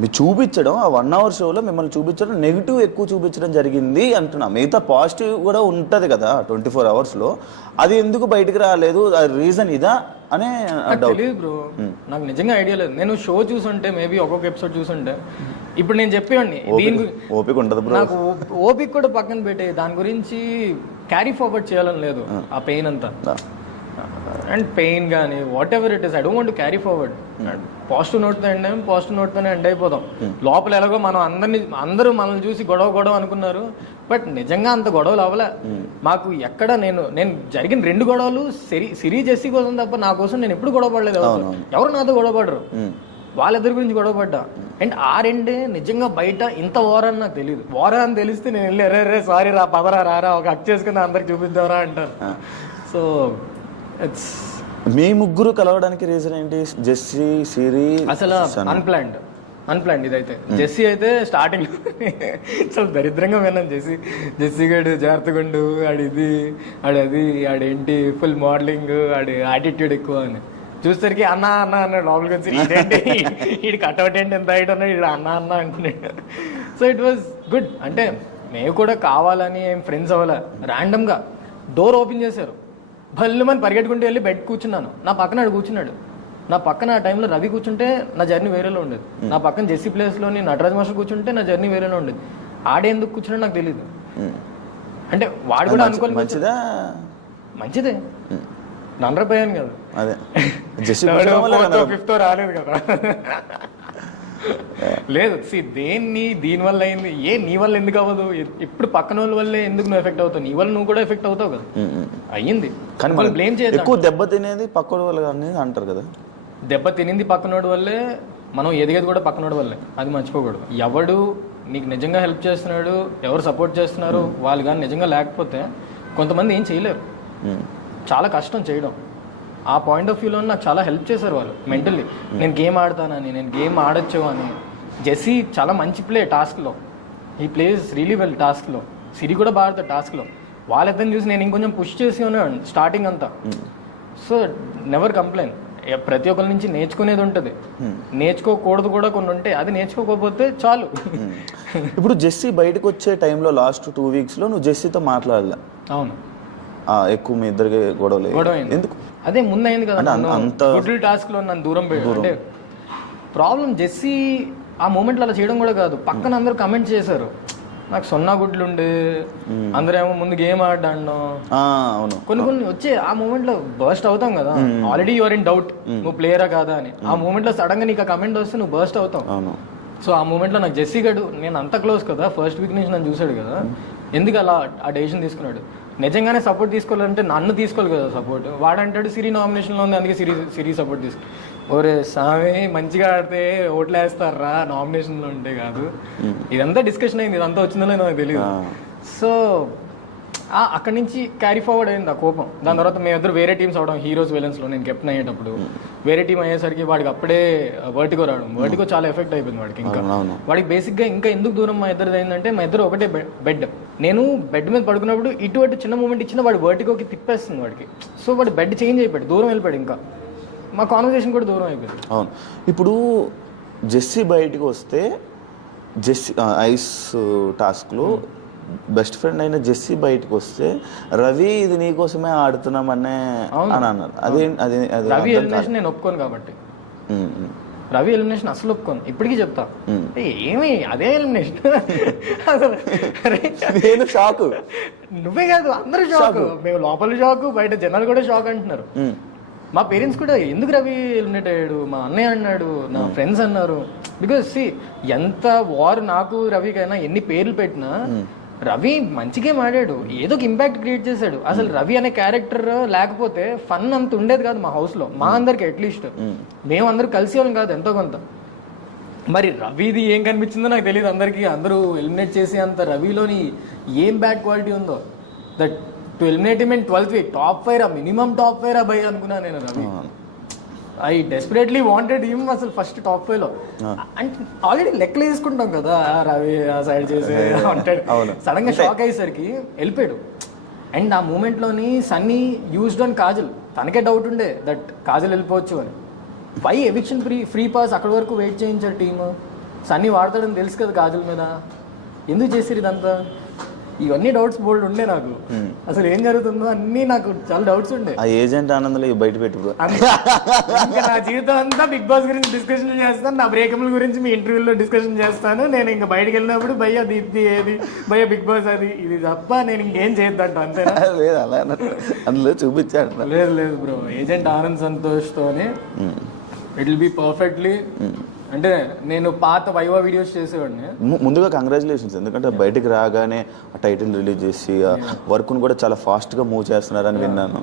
మీరు చూపించడం, ఆ 1 hour షోలో మిమ్మల్ని చూపించడం నెగిటివ్ ఎక్కువ చూపించడం జరిగింది అంటున్నా. మిగతా పాజిటివ్ కూడా ఉంటుంది కదా 24 hours, అది ఎందుకు బయటకు రాలేదు, రీజన్ ఇదా అనే తెలియదు బ్రో. నాకు నిజంగా ఐడియా లేదు. నేను షో చూసుంటే మేబీ ఒక్కొక్క ఎపిసోడ్ చూసుంటే ఇప్పుడు నేను చెప్పేవాడిని. ఓపిక ఉంటుంది బ్రో. నాకు ఓపిక కూడా పక్కన పెట్టే, దాని గురించి క్యారీ ఫార్వర్డ్ చేయాలని లేదు ఆ పెయిన్ అంతా. అండ్ పెయిన్ కానీ whatever it is, I don't want to carry forward. Positive నోట్తో పాజిటివ్ నోట్తోనే ఎండ్ అయిపోదాం. లోపల ఎలాగో మనం అందరూ మనల్ని చూసి గొడవ అనుకున్నారు, బట్ నిజంగా అంత గొడవలు అవ్వలే మాకు. ఎక్కడ నేను జరిగిన 2 గొడవలు సిరీ జెస్సీ కోసం తప్ప నా కోసం నేను ఎప్పుడు గొడవ పడలేదు. ఎవరు నాతో గొడవ పడరు, వాళ్ళిద్దరి గురించి గొడవ పడ్డా. అండ్ ఆ 2 నిజంగా బయట ఇంత ఓరా అని నాకు తెలియదు. ఓరా అని తెలిస్తే నేను వెళ్ళి అరే సారీ రా, పదరా రారా, ఒక హక్ చేసుకుని అందరికి చూపిద్దారా అంటారు. సో ఇట్స్ మీ ముగ్గురు కలవడానికి రీజన్ ఏంటి? జెస్సీ, సిరి అసలు అన్ప్లాన్డ్ ఇదైతే. జెస్సీ అయితే స్టార్టింగ్ చాలా దరిద్రంగా విన్నాను. జెస్సీ గడు జాగ్రత్తగుండు, ఆడది ఆడేంటి ఫుల్ మోడలింగ్, ఆడి యాటిట్యూడ్ ఎక్కువ అని. చూసేసరికి అన్న అన్నాడు లోపలికి వచ్చి. ఇదేంటి వీడి కట్అవుట్ ఏంటి ఎంత హైట్ ఉన్నాడు, వీడు అన్న అంటున్నాడు. So it was good. అంటే మేము కూడా కావాలని ఏం ఫ్రెండ్స్ అవ్వలే, ర్యాండమ్గా డోర్ ఓపెన్ చేశారు, భల్లు మని పరిగెట్టుకుంటూ వెళ్ళి బెడ్ కూర్చున్నాను. నా పక్కన ఆడు కూర్చున్నాడు. నా పక్కన ఆ టైంలో రవి కూర్చుంటే నా జర్నీ వేరేలో ఉండేది. నా పక్కన జెస్సీ ప్లేస్లోని నటరాజ్ మాస్టర్ కూర్చుంటే నా జర్నీ వేరేలో ఉండేది. ఆడేందుకు కూర్చున్నాడు నాకు తెలియదు. అంటే వాడు కూడా అనుకోని మంచిదే, నన్నరపోయాను కదా, అదే 5th రాలేదు కదా. లేదు దీనివల్ల అయింది, నీ వల్ల ఎందుకు అవ్వదు? ఇప్పుడు పక్కన వాళ్ళ వల్లే ఎందుకు నువ్వు ఎఫెక్ట్ అవుతావు? నీ వల్ల నువ్వు కూడా ఎఫెక్ట్ అవుతావు కదా. అయ్యింది, కానీ బ్లేమ్ చేయదు. ఎక్కువ దెబ్బ తినేది పక్కన వాళ్ళు అంటారు కదా. దెబ్బ తినింది పక్కనోడి వల్లే, మనం ఎదిగేది కూడా పక్కనోడి వల్లే, అది మర్చిపోకూడదు. ఎవడు నీకు నిజంగా హెల్ప్ చేస్తున్నాడు, ఎవరు సపోర్ట్ చేస్తున్నారు వాళ్ళు కానీ నిజంగా లేకపోతే కొంతమంది ఏం చేయలేరు. చాలా కష్టం చేయడం. ఆ పాయింట్ ఆఫ్ వ్యూలో నాకు చాలా హెల్ప్ చేశారు వాళ్ళు మెంటల్లీ. నేను గేమ్ ఆడతానని, నేను గేమ్ ఆడొచ్చు అని. జెస్సీ చాలా మంచి ప్లే టాస్క్లో, ఈ ప్లేస్ రియలీ వెల్ టాస్క్లో. సిరి కూడా బాగా టాస్క్లో. వాళ్ళిద్దరిని చూసి నేను ఇంకొంచెం పుష్ చేసి ఉన్నాను స్టార్టింగ్ అంతా. So never complain. ప్రతి ఒక్కరి నుంచి నేర్చుకునేది ఉంటుంది, నేర్చుకోకూడదు కూడా కొన్ని ఉంటాయి. అది నేర్చుకోకపోతే చాలు. ఇప్పుడు జెస్సీ బయటకు వచ్చే టైంలో లాస్ట్ 2 weeks నువ్వు జెస్సీతో మాట్లాడలే? అవును, ఎక్కువ మీ ఇద్దరికి గొడవ ఎందుకు? అదే ముందు అయింది కదా, గుడ్లు టాస్క్ లో నన్ను దూరం పోయాడు. అంటే ప్రాబ్లం జెస్సీ ఆ మూమెంట్లో అలా చేయడం కూడా కాదు, పక్కన అందరూ కమెంట్ చేశారు. నాకు 0 గుడ్లు ఉండే, అందరూ ఏమో ముందు గేమ్ ఆడాను, కొన్ని వచ్చే ఆ మూమెంట్ లో బర్స్ట్ అవుతాం కదా. ఆల్రెడీ యువర్ ఇన్ డౌట్, నువ్వు ప్లేయరా కాదా అని. ఆ మూమెంట్ లో సడన్ గా నీకు ఆ కమెంట్ వస్తే నువ్వు బర్స్ట్ అవుతావు. సో ఆ మూమెంట్ లో నాకు జెస్సీ గడు, నేను అంత క్లోజ్ కదా, ఫస్ట్ వీక్ నుంచి నన్ను చూసాడు కదా, ఎందుకు అలా ఆ డెసిషన్ తీసుకున్నాడు. నిజంగానే సపోర్ట్ తీసుకోవాలంటే నన్ను తీసుకోవాలి కదా సపోర్ట్. వాడంటాడు సిరి నామినేషన్లో ఉంది అందుకే సిరి సపోర్ట్ తీసుకో. ఓరే సామి, మంచిగా ఆడితే ఓట్లు వేస్తారా నామినేషన్లో ఉంటే కాదు. ఇదంతా డిస్కషన్ అయింది, ఇదంతా వచ్చిందో నాకు తెలియదు. సో అక్కడి నుంచి క్యారీ ఫార్వర్డ్ అయింది ఆ కోపం. దాని తర్వాత మేమిద్దరు వేరే టీమ్స్ అవడం, హీరోస్ విలన్స్లో నేను కెప్టెన్ అయ్యేటప్పుడు వేరే టీం అయ్యేసరికి వాడికి అప్పుడే వర్టిగో రావడం, వర్టిగో చాలా ఎఫెక్ట్ అయిపోయింది వాడికి. ఇంకా వాడికి బేసిక్గా ఇంకా ఎందుకు దూరం మా ఇద్దరు అయిందంటే మా ఇద్దరు ఒకటే బెడ్. నేను బెడ్ మీద పడుకున్నప్పుడు ఇటు అటు చిన్న మూమెంట్ ఇచ్చినా వాడు వర్టిగోకి తిప్పేస్తుంది వాడికి. సో వాడు బెడ్ చేంజ్ అయిపోయాడు, దూరం వెళ్ళిపోయాడు. ఇంకా మా కాన్వర్సేషన్ కూడా దూరం అయిపోయింది. అవును. ఇప్పుడు జెస్సీ బయటికి వస్తే జెస్సీ ఐస్ టాస్క్లో బెస్ట్ ఫ్రెండ్ అయిన జెస్సీ బయటకు వస్తే రవి ఇది నీకోసమే ఆడుతున్నామనే అని అన్నారు. అదే రవి ఎలిమినేషన్ నేను ఒప్పుకోను కాబట్టి. రవి ఎలిమినేషన్ అసలు ఒప్పుకోను, ఇప్పటికీ చెప్తా. ఏమి అదే ఎలిమినేషన్ అసలు నేను షాక్. నువ్వే కాదు అందరూ షాక్, మేము లోపల షాక్, బయట జనాలు కూడా షాక్ అంటున్నారు. మా పేరెంట్స్ కూడా ఎందుకు రవి ఎలిమినేట్ అయ్యాడు, మా అన్నయ్య అన్నాడు, నా ఫ్రెండ్స్ అన్నారు. బికాస్ ఎంత వార్ నాకు రవికైనా ఎన్ని పేర్లు పెట్టినా రవి మంచిగా ఆడాడు, ఏదో ఒక ఇంపాక్ట్ క్రియేట్ చేశాడు. అసలు రవి అనే క్యారెక్టర్ లేకపోతే ఫన్ అంత ఉండేది కాదు మా హౌస్ లో, మా అందరికి అట్లీస్ట్. మేము అందరూ కలిసి వాళ్ళం కాదు ఎంతో కొంత. మరి రవిది ఏం కనిపించిందో నాకు తెలియదు. అందరూ ఎలిమినేట్ చేసి అంత రవిలోని ఏం బ్యాడ్ క్వాలిటీ ఉందో that to eliminate him in 12th week top 5 minimum top 5 by అనుకున్నా నేను Ravi. I desperately wanted him అసలు ఫస్ట్ టాప్ 5 లో. అంటే ఆల్రెడీ లెక్కలు వేసుకుంటాం కదా, రవి ఆ సైడ్ చేసి అంటాడు. సడన్ గా షాక్ అయ్యేసరికి వెళ్ళిపోయాడు. అండ్ ఆ మూమెంట్ లోని సన్నీ యూజ్డ్ ఆన్ కాజల్. తనకే డౌట్ ఉండే దట్ కాజల్ వెళ్ళిపోవచ్చు అని. వై ఎవిక్షన్ ఫ్రీ పాస్ అక్కడ వరకు వెయిట్ చేయించారు టీమ్. సన్నీ వాడతాడని తెలుసు కదా కాజల్ మీద, ఎందుకు చేసిరు ఇదంతా? ఇవన్నీ డౌట్స్ బోల్డ్ ఉండే నాకు. అసలు ఏం జరుగుతుందో అన్ని నాకు చాలా డౌట్స్ ఉండే. ఆ ఏజెంట్ ఆనందంలో బయట పెట్టు. నా జీవితం అంతా బిగ్ బాస్ గురించి డిస్కషన్ చేస్తాను, నా బ్రేకప్ల గురించి మీ ఇంటర్వ్యూలో డిస్కషన్ చేస్తాను. నేను ఇంకా బయటకు వెళ్ళినప్పుడు భయ్యా దీప్తి ఏది, భయ్యా బిగ్ బాస్ అది ఇది తప్ప నేను ఇంకేం చేయొద్దంట. అంతేనా? లేదు అలా అందులో చూపించాడు. లేదు బ్రో, ఏజెంట్ ఆనంద్ సంతోష్తోనే ఇట్ విల్ బి పర్ఫెక్ట్లీ. అంటే నేను పాత వైవా వీడియోస్ చేసేవాడిని. ముందుగా కంగ్రాచులేషన్స్, ఎందుకంటే బయటకు రాగానే ఆ టైటిల్ రిలీజ్ చేసి వర్క్ను కూడా చాలా ఫాస్ట్గా మూవ్ చేస్తున్నారని విన్నాను.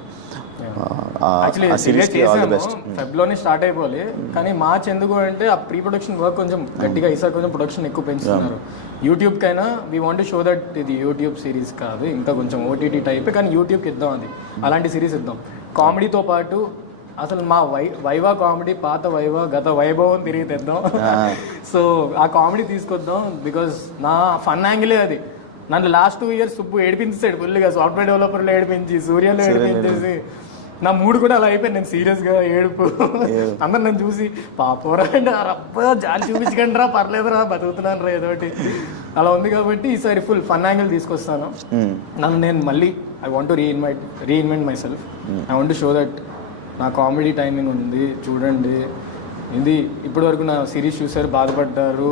ఫెబ్లోనే స్టార్ట్ అయిపోవాలి, కానీ మార్చ్ ఎందుకు అంటే ఆ ప్రీ ప్రొడక్షన్ వర్క్ కొంచెం గట్టిగా ఈసారి కొంచెం ప్రొడక్షన్ ఎక్కువ పెంచుతున్నారు. యూట్యూబ్ కైనా we want to show that ఇది యూట్యూబ్ సిరీస్ కాదు, ఇంకా కొంచెం ఓటీటీ టైప్, కానీ యూట్యూబ్కి ఇద్దాం, అది అలాంటి సిరీస్ ఇద్దాం. కామెడీతో పాటు అసలు మా వైవా కామెడీ, పాత వైవా గత వైభవం తిరిగి తెద్దాం. సో ఆ కామెడీ తీసుకొద్దాం. బికాస్ నా ఫన్ యాంగిలే అది. నన్ను లాస్ట్ 2 years సుబ్బు ఏడిపించాడు ఫుల్గా. సాఫ్ట్వేర్ డెవలపర్లో ఏడిపించి, సూర్యలో ఏడిపించేసి నా మూడు కూడా అలా అయిపోయింది. నేను సీరియస్గా ఏడుపు. అందరు నన్ను చూసి పాపరా అంటే రబ్బా జాలి చూపించకండి రా, పర్లేదురా, బతుకుతున్నాను రా ఏదోటి అలా ఉంది. కాబట్టి ఈసారి ఫుల్ ఫన్ యాంగిల్ తీసుకొస్తాను. నన్ను నేను మళ్ళీ I want to reinvent my self. I want to show that నా కామెడీ టైమింగ్ ఉంది, చూడండి. ఇది ఇప్పటి వరకు నా సిరీస్ చూసారు, బాధపడ్డారు.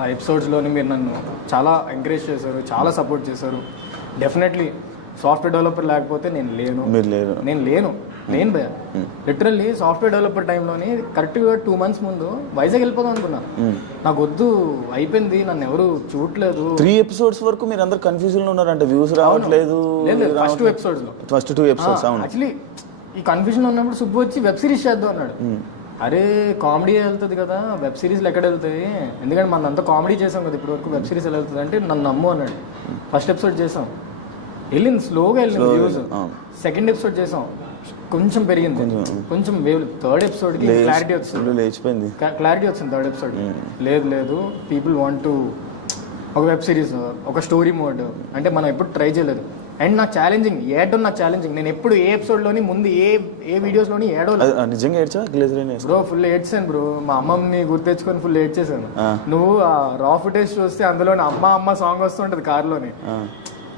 ఆ ఎపిసోడ్స్లోని మీరు నన్ను చాలా ఎంకరేజ్ చేశారు, చాలా సపోర్ట్ చేశారు. డెఫినెట్లీ సాఫ్ట్వేర్ డెవలపర్ లేకపోతే నేను లేను భయ. లిటరల్లీ సాఫ్ట్వేర్ డెవలపర్ టైంలోని కరెక్ట్గా 2 months ముందు వైజాగ్ వెళ్ళిపోదాం అనుకున్నా. నాకు వద్దు, అయిపోయింది, నన్ను ఎవరు చూడలేదు. 3 episodes వరకు మీరు అందరు కన్ఫ్యూజన్ లో ఉన్నారంటే వ్యూస్ రావట్లేదు. ఫస్ట్ 2 episodes యాక్చువల్లీ ఈ కన్ఫ్యూజన్ ఉన్నప్పుడు సుబ్బు వచ్చి వెబ్ సిరీస్ చేద్దాం అన్నాడు. అరే కామెడీ వెళ్తుంది కదా, వెబ్ సిరీస్లు ఎక్కడ వెళ్తాయి, ఎందుకంటే మన అంతా కామెడీ చేసాం కదా ఇప్పుడు వరకు, వెబ్ సిరీస్ ఎలా వెళ్తుంది అంటే నన్ను నమ్ము అన్నాడు. ఫస్ట్ ఎపిసోడ్ చేసాం, వెళ్ళింది స్లోగా వెళ్ళింది వ్యూస్. సెకండ్ ఎపిసోడ్ చేసాం, కొంచెం పెరిగింది, కొంచెం వేవ్. థర్డ్ ఎపిసోడ్కి క్లారిటీ వచ్చింది. థర్డ్ ఎపిసోడ్ లేదు పీపుల్ వాంట్ టు ఒక వెబ్ సిరీస్, ఒక స్టోరీ మోడ్ అంటే మనం ఎప్పుడు ట్రై చేయలేదు. అండ్ నాకు ఛాలెంజింగ్, ఏడో నాకు ఛాలెంజింగ్. నేను ఎప్పుడు ఏ ఎపిసోడ్లోని ముందు ఏ వీడియోస్లోని ఏడోలేదు. నిజంగా ఏడ్చా బ్రో, ఫుల్ ఏడ్చాను బ్రో. మా అమ్మని గుర్తెచ్చుకొని ఫుల్ ఏడ్చేసాను. నువ్వు ఆ రా ఫుటేజ్ చూస్తే అందులోని అమ్మ సాంగ్ వస్తుంటది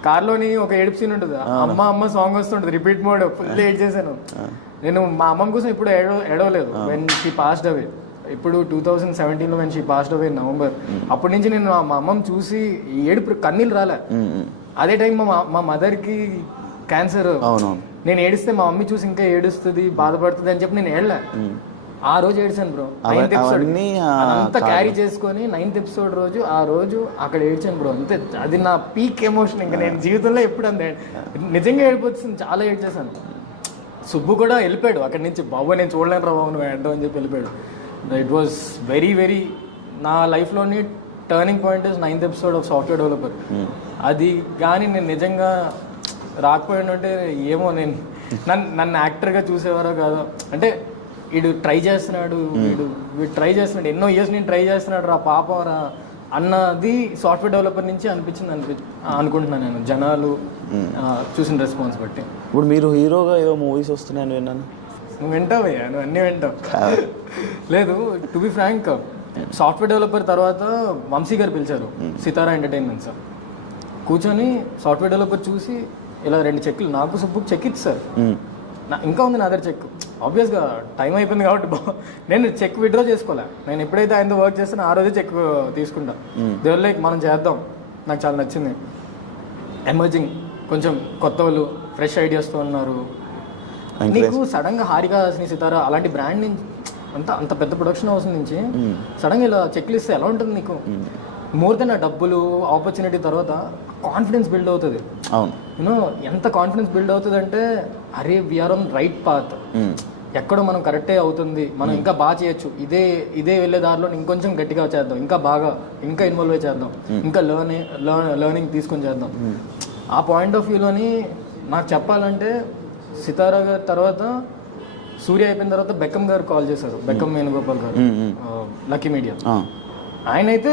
కార్లోని ఒక ఏడుపు సీన్ ఉంటుంది, అమ్మ సాంగ్ వస్తుంటది రిపీట్ మోడ్. ఫుల్ ఏడ్చేసాను నేను. మా అమ్మమ్మ కోసం ఇప్పుడు ఏడవలేదు. వెన్ షీ పాస్డ్ అవే, ఇప్పుడు 2017లో when she passed away November, అప్పటి నుంచి నేను మా అమ్మమ్మ చూసి ఏడుపు కన్నీళ్ళు రాలే. అదే టైం మా మదర్కి క్యాన్సర్. నేను ఏడిస్తే మా మమ్మీ చూసి ఇంకా ఏడుస్తుంది, బాధపడుతుంది అని చెప్పి నేను ఏడలే. ఆ రోజు ఏడ్చాను బ్రో. 9th ఎపిసోడ్ అంతా క్యారీ చేసుకొని 9th ఎపిసోడ్ రోజు ఆ రోజు అక్కడ ఏడ్చాను బ్రో. అంతే, అది నా పీక్ ఎమోషన్. ఇంకా నేను జీవితంలో ఎప్పుడు అంతే నిజంగా ఏడిపోతుంది, చాలా ఏడ్చేసాను. సుబ్బు కూడా వెళ్ళిపోయాడు అక్కడి నుంచి. బాబు నేను చూడలేను రా బాబు నువ్వు ఏడ్డం అని చెప్పి వెళ్ళిపోయాడు. ఇట్ వాస్ వెరీ నా లైఫ్లోని turning point is 9th episode of software developer. అది కానీ నేను నిజంగా రాకపోయిందంటే ఏమో నన్ను యాక్టర్గా చూసేవారో కాదో, అంటే వీడు ట్రై చేస్తున్నాడు, వీడు ట్రై చేస్తున్నాడు, ఎన్నో ఇయర్స్ నేను ట్రై చేస్తున్నాడు రా పాపం రా అన్నది సాఫ్ట్వేర్ డెవలపర్ నుంచి అనుకుంటున్నాను నేను, జనాలు చూసిన రెస్పాన్స్ బట్టి. ఇప్పుడు మీరు హీరోగా ఏవో మూవీస్ వస్తున్నాయని విన్నాను. నువ్వు వింటావయ్యా, నువ్వు అన్నీ వింటావు. లేదు, to be frank, software developer తర్వాత వంశీ గారు పిలిచారు సితారా ఎంటర్టైన్మెంట్స్. కూర్చొని సాఫ్ట్వేర్ డెవలపర్ చూసి ఇలా 2 చెక్లు నాకు సుబ్బుకు చెక్ ఇచ్చారు. ఇంకా ఉంది నా దగ్గర చెక్. ఆబ్వియస్గా టైం అయిపోయింది కాబట్టి నేను చెక్ విత్డ్రా చేసుకోలే. నేను ఎప్పుడైతే ఆయనతో వర్క్ చేస్తానో ఆ రోజే చెక్ తీసుకుంటా. దేవర్ లైక్ మనం చేద్దాం, నాకు చాలా నచ్చింది. ఎమర్జింగ్, కొంచెం కొత్త వాళ్ళు, ఫ్రెష్ ఐడియాస్తో ఉన్నారు. నీకు సడన్గా హారిక సితారా అలాంటి బ్రాండ్ నుంచి అంత పెద్ద ప్రొడక్షన్ హౌస్ నుంచి సడన్గా ఇలా చెక్లు ఇస్తే ఎలా ఉంటుంది నీకు? మోర్ దెన్ ఆ డబ్బులు, ఆపర్చునిటీ తర్వాత కాన్ఫిడెన్స్ బిల్డ్ అవుతుంది. యూనో ఎంత కాన్ఫిడెన్స్ బిల్డ్ అవుతుంది అంటే, అరే వీఆర్ ఆన్ రైట్ పాత్, ఎక్కడో మనం కరెక్టే అవుతుంది, మనం ఇంకా బాగా చేయొచ్చు, ఇదే వెళ్ళే దారిలో ఇంకొంచెం గట్టిగా చేద్దాం, ఇంకా బాగా ఇంకా ఇన్వాల్వ్ అయి చేద్దాం, ఇంకా లర్నింగ్ తీసుకొని చేద్దాం. ఆ పాయింట్ ఆఫ్ వ్యూలోని నాకు చెప్పాలంటే సితారా గారి తర్వాత, సూర్య అయిపోయిన తర్వాత బెక్కం గారు కాల్ చేశారు, బెక్కం వేణుగోపాల్ గారు, లక్కీ మీడియా. ఆయనైతే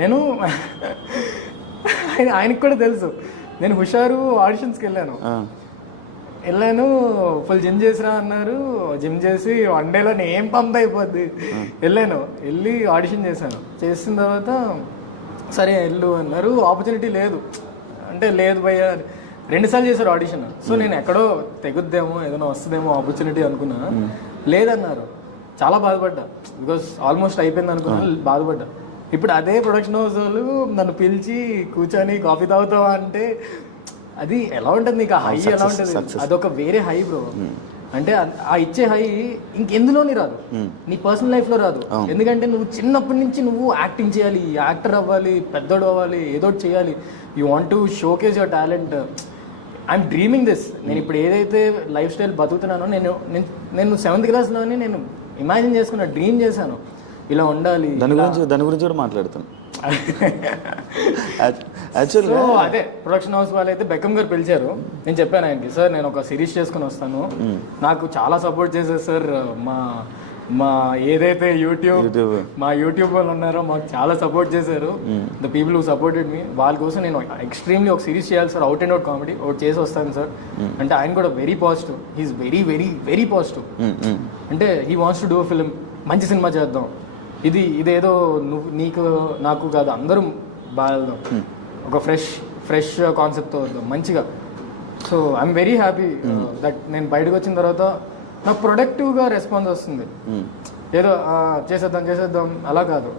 నేను ఆయనకు కూడా తెలుసు, నేను హుషారు ఆడిషన్స్కి వెళ్ళాను, ఫుల్ జిమ్ చేసిరా అన్నారు. జిమ్ చేసి 1 డేలో ఏం పంప్ అయిపోద్ది. వెళ్ళి ఆడిషన్ చేసిన తర్వాత సరే వెళ్ళు అన్నారు. ఆపర్చునిటీ లేదు అంటే, లేదు భయ్యా 2 సార్లు చేశారు ఆడిషన్. సో నేను ఎక్కడో తెగుద్దేమో, ఏదైనా వస్తుందేమో ఆపర్చునిటీ అనుకున్నా. లేదన్నారు. చాలా బాధపడ్డా, బికాస్ ఆల్మోస్ట్ అయిపోయింది అనుకున్నా, బాధపడ్డా. ఇప్పుడు అదే ప్రొడక్షన్ హౌస్ వాళ్ళు నన్ను పిలిచి కూర్చొని కాఫీ తాగుతావా అంటే అది ఎలా ఉంటుంది నీకు? ఆ హై ఎలా ఉంటుంది? అదొక వేరే హై బ్రో. అంటే ఆ ఇచ్చే హై ఇంకెందులోని రాదు, నీ పర్సనల్ లైఫ్లో రాదు. ఎందుకంటే నువ్వు చిన్నప్పటి నుంచి నువ్వు యాక్టింగ్ చేయాలి, యాక్టర్ అవ్వాలి, పెద్దోడు అవ్వాలి, ఏదో చేయాలి. You want to showcase your talent. I'm dreaming this. నేను ఇప్పుడు ఏదైతే లైఫ్ స్టైల్ బతుకుతున్నానో, నేను 7th క్లాస్లోనే నేను ఇమాజిన్ చేసుకున్నా, డ్రీమ్ చేశాను ఇలా ఉండాలి. దాని గురించి కూడా మాట్లాడుతాను. సో అదే ప్రొడక్షన్ హౌస్ వాళ్ళు అయితే బెక్కం గారు పిలిచారు. నేను చెప్పాను ఆయనకి, సార్ నేను ఒక సిరీస్ చేసుకుని వస్తాను, నాకు చాలా సపోర్ట్ చేశారు సార్, మా ఏదైతే మా యూట్యూబ్ వాళ్ళు ఉన్నారో మాకు చాలా సపోర్ట్ చేశారు, the people who supported me. వాళ్ళ కోసం నేను ఎక్స్ట్రీమ్లీ ఒక సిరీస్ చేయాలి sir, out and out comedy ఒకటి చేసి వస్తాను సార్ అంటే, ఆయన కూడా very positive. He's very very very positive. అంటే he wants to do film, మంచి సినిమా చేద్దాం, ఇదేదో నీకు నాకు కాదు అందరూ బాగా ఒక ఫ్రెష్ కాన్సెప్ట్తో వద్దాం మంచిగా. So I'm very happy that నేను బయటకు వచ్చిన తర్వాత నాకు ప్రొడక్టివ్గా రెస్పాన్స్ వస్తుంది. ఏదో చేసేద్దాం అలా కాదు.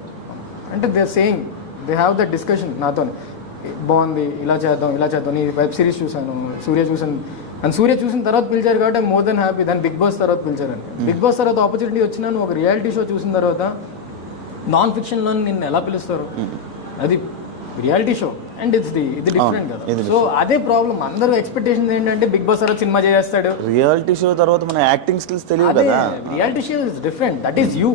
అంటే they saying, they have that discussion నాతో, బాగుంది ఇలా చేద్దాం. నీ వెబ్ సిరీస్ చూసాను, సూర్య చూసిన తర్వాత పిలిచారు కాబట్టి మోర్ దెన్ హ్యాపీ. దాన్ని బిగ్ బాస్ తర్వాత పిలిచారండి. బిగ్ బాస్ తర్వాత ఆపర్చునిటీ వచ్చినా, నువ్వు ఒక రియాలిటీ షో చూసిన తర్వాత నాన్ ఫిక్షన్లో నిన్ను ఎలా పిలుస్తారు? అది రియాలిటీ షో అండ్ ఇది డిఫరెంట్ కదా. సో అదే ప్రాబ్లం, అందరూ ఎక్స్పెక్టేషన్స్ ఏంటంటే బిగ్ బాస్ తర్వాత సినిమా చేస్తాడు, రియాలిటీ షో తర్వాత మన యాక్టింగ్ స్కిల్స్ తెలియదు కదా. Reality show is different, that is you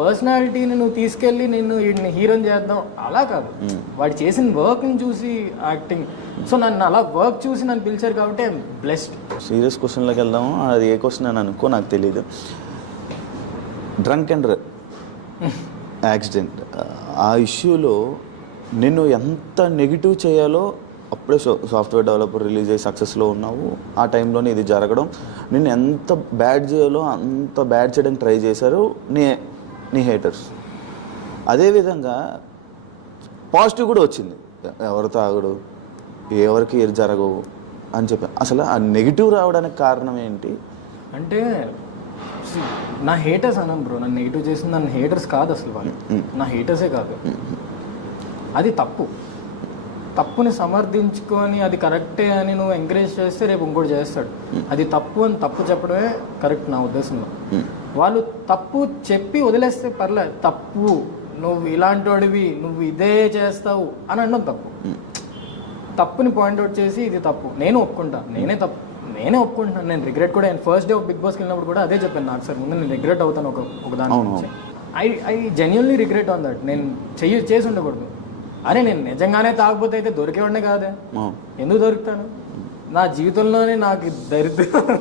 పర్సనాలిటీని నువ్వు తీసుకెళ్ళి నిన్ను హీరోని చేద్దాం అలా కాదు, వాడు చేసిన వర్క్ని చూసి యాక్టింగ్. సో నన్ను అలా వర్క్ చూసి నన్ను పిలిచారు కాబట్టి ఐఎమ్ బ్లెస్డ్. సీరియస్ క్వశ్చన్లోకి వెళ్దాము. అది ఏ క్వశ్చన్ అని అనుకో, నాకు తెలియదు. డ్రంక్ అండ్ యాక్సిడెంట్ ఆ ఇష్యూలో నిన్ను ఎంత నెగిటివ్ చేయాలో అప్పుడే సాఫ్ట్వేర్ డెవలపర్ రిలీజ్ అయ్యి సక్సెస్లో ఉన్నావు. ఆ టైంలోనే ఇది జరగడం, నిన్ను ఎంత బ్యాడ్ చేయాలో అంత బ్యాడ్ చేయడానికి ట్రై చేశారు నీ హేటర్స్. అదేవిధంగా పాజిటివ్ కూడా వచ్చింది, ఎవరు తాగడు, ఎవరికి ఏది జరగవు అని చెప్పి. అసలు ఆ నెగిటివ్ రావడానికి కారణం ఏంటి? అంటే నా హేటర్స్ అన్నాను బ్రో, నన్ను నెగిటివ్ చేసింది నన్ను హేటర్స్ కాదు అసలు, వాళ్ళు నా హేటర్సే కాదు. అది తప్పుని సమర్థించుకొని అది కరెక్టే అని నువ్వు ఎంకరేజ్ చేస్తే రేపు ఇంకోటి చేస్తాడు. అది తప్పు అని తప్పు చెప్పడమే కరెక్ట్ నా ఉద్దేశంలో. వాళ్ళు తప్పు చెప్పి వదిలేస్తే పర్లేదు, తప్పు నువ్వు ఇలాంటి వాడివి, నువ్వు ఇదే చేస్తావు అని అనడం తప్పు. తప్పుని పాయింట్అవుట్ చేసి ఇది తప్పు, నేనే ఒప్పుకుంటున్నాను, నేను రిగ్రెట్ కూడా. ఫస్ట్ డే ఆఫ్ బిగ్ బాస్కి వెళ్ళినప్పుడు కూడా అదే చెప్పాను, నాకు సార్ ముందు నేను రిగ్రెట్ అవుతాను ఒక దాని గురించి. I genuinely regret on that. నేను చేసి ఉండకూడదు. అరే నేను నిజంగానే తాగకపోతే అయితే దొరికేవాడినే కాదే, అవును. ఎందుకు దొరుకుతాను? నా జీవితంలోనే నాకు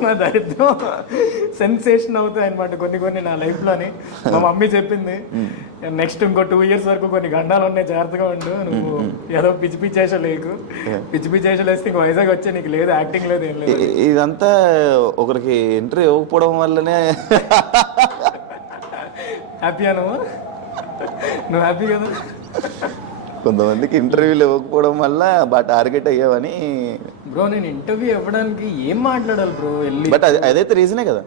నా దరిద్రం సెన్సేషన్ అవుతాయి అనమాట కొన్ని నా లైఫ్లోని. మా మమ్మీ చెప్పింది, నెక్స్ట్ ఇంకో 2 years వరకు కొన్ని గండాలు ఉన్నాయి, జాగ్రత్తగా ఉండు, నువ్వు ఏదో పిచ్చి పిచ్చేసా లేకు, పిచ్చి పిచ్చేసా లేస్తే ఇంక వైజాగ్ వచ్చే నీకు లేదు, యాక్టింగ్ లేదు, ఏం లేదు. ఇదంతా ఒకరికి ఎంట్రీ ఇవ్వకపోవడం వల్లనే. హ్యాపీయా నువ్వు హ్యాపీ కదా? కొంతమందికి ఇంటర్వ్యూలు ఇవ్వకపోవడం వల్ల టార్గెట్ అయ్యావని. బ్రో నేను ఇంటర్వ్యూ ఇవ్వడానికి ఏం మాట్లాడాలి బ్రో వెళ్ళి? బట్ అదైతే రీజనే కదా.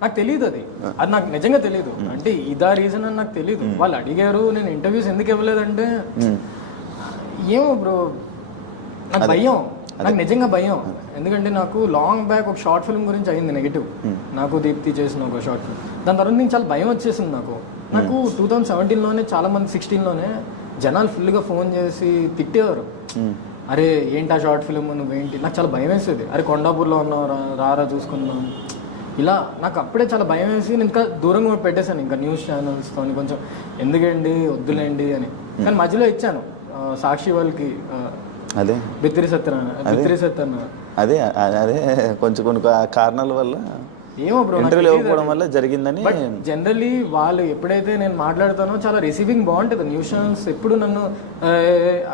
నాకు తెలియదు, అది నాకు నిజంగా తెలియదు. అంటే ఇదా రీజన్ అని నాకు తెలియదు. వాళ్ళు అడిగారు, నేను ఇంటర్వ్యూస్ ఎందుకు ఇవ్వలేదంటే ఏమో బ్రో, నాకు భయం, నాకు నిజంగా భయం. ఎందుకంటే నాకు లాంగ్ బ్యాక్ ఒక షార్ట్ ఫిల్మ్ గురించి అయింది నెగిటివ్, నాకు దీప్తి చేసిన ఒక షార్ట్ ఫిల్మ్. దాని తర్వాత నుంచి చాలా భయం వచ్చేసింది నాకు. 2017లోనే చాలా మంది, 16లోనే జనాలు ఫుల్గా ఫోన్ చేసి తిట్టేవారు, అరే ఏంటి ఆ షార్ట్ ఫిల్మ్ నువ్వేంటి. నాకు చాలా భయం వేసేది, అరే కొండాపూర్లో ఉన్నావు రారా చూసుకుందాం ఇలా. నాకు అప్పుడే చాలా భయం వేసి నేను ఇంకా దూరంగా పెట్టేశాను, ఇంకా న్యూస్ ఛానల్స్తో కొంచెం ఎందుకండి వద్దులేండి అని. కానీ మధ్యలో ఇచ్చాను సాక్షి వాళ్ళకి, అదే బిత్తిరి సత్యన్న అదే అదే కొంచెం కొన్ని కారణాల వల్ల ఏమో బ్రో ఇంటర్వ్యూ ఇవ్వకపోవడం వల్ల జరిగిందని. జనరల్లీ వాళ్ళు ఎప్పుడైతే నేను మాట్లాడతానో చాలా రిసీవింగ్ బాగుంటుంది. న్యూస్ ఛానల్స్ ఎప్పుడు నన్ను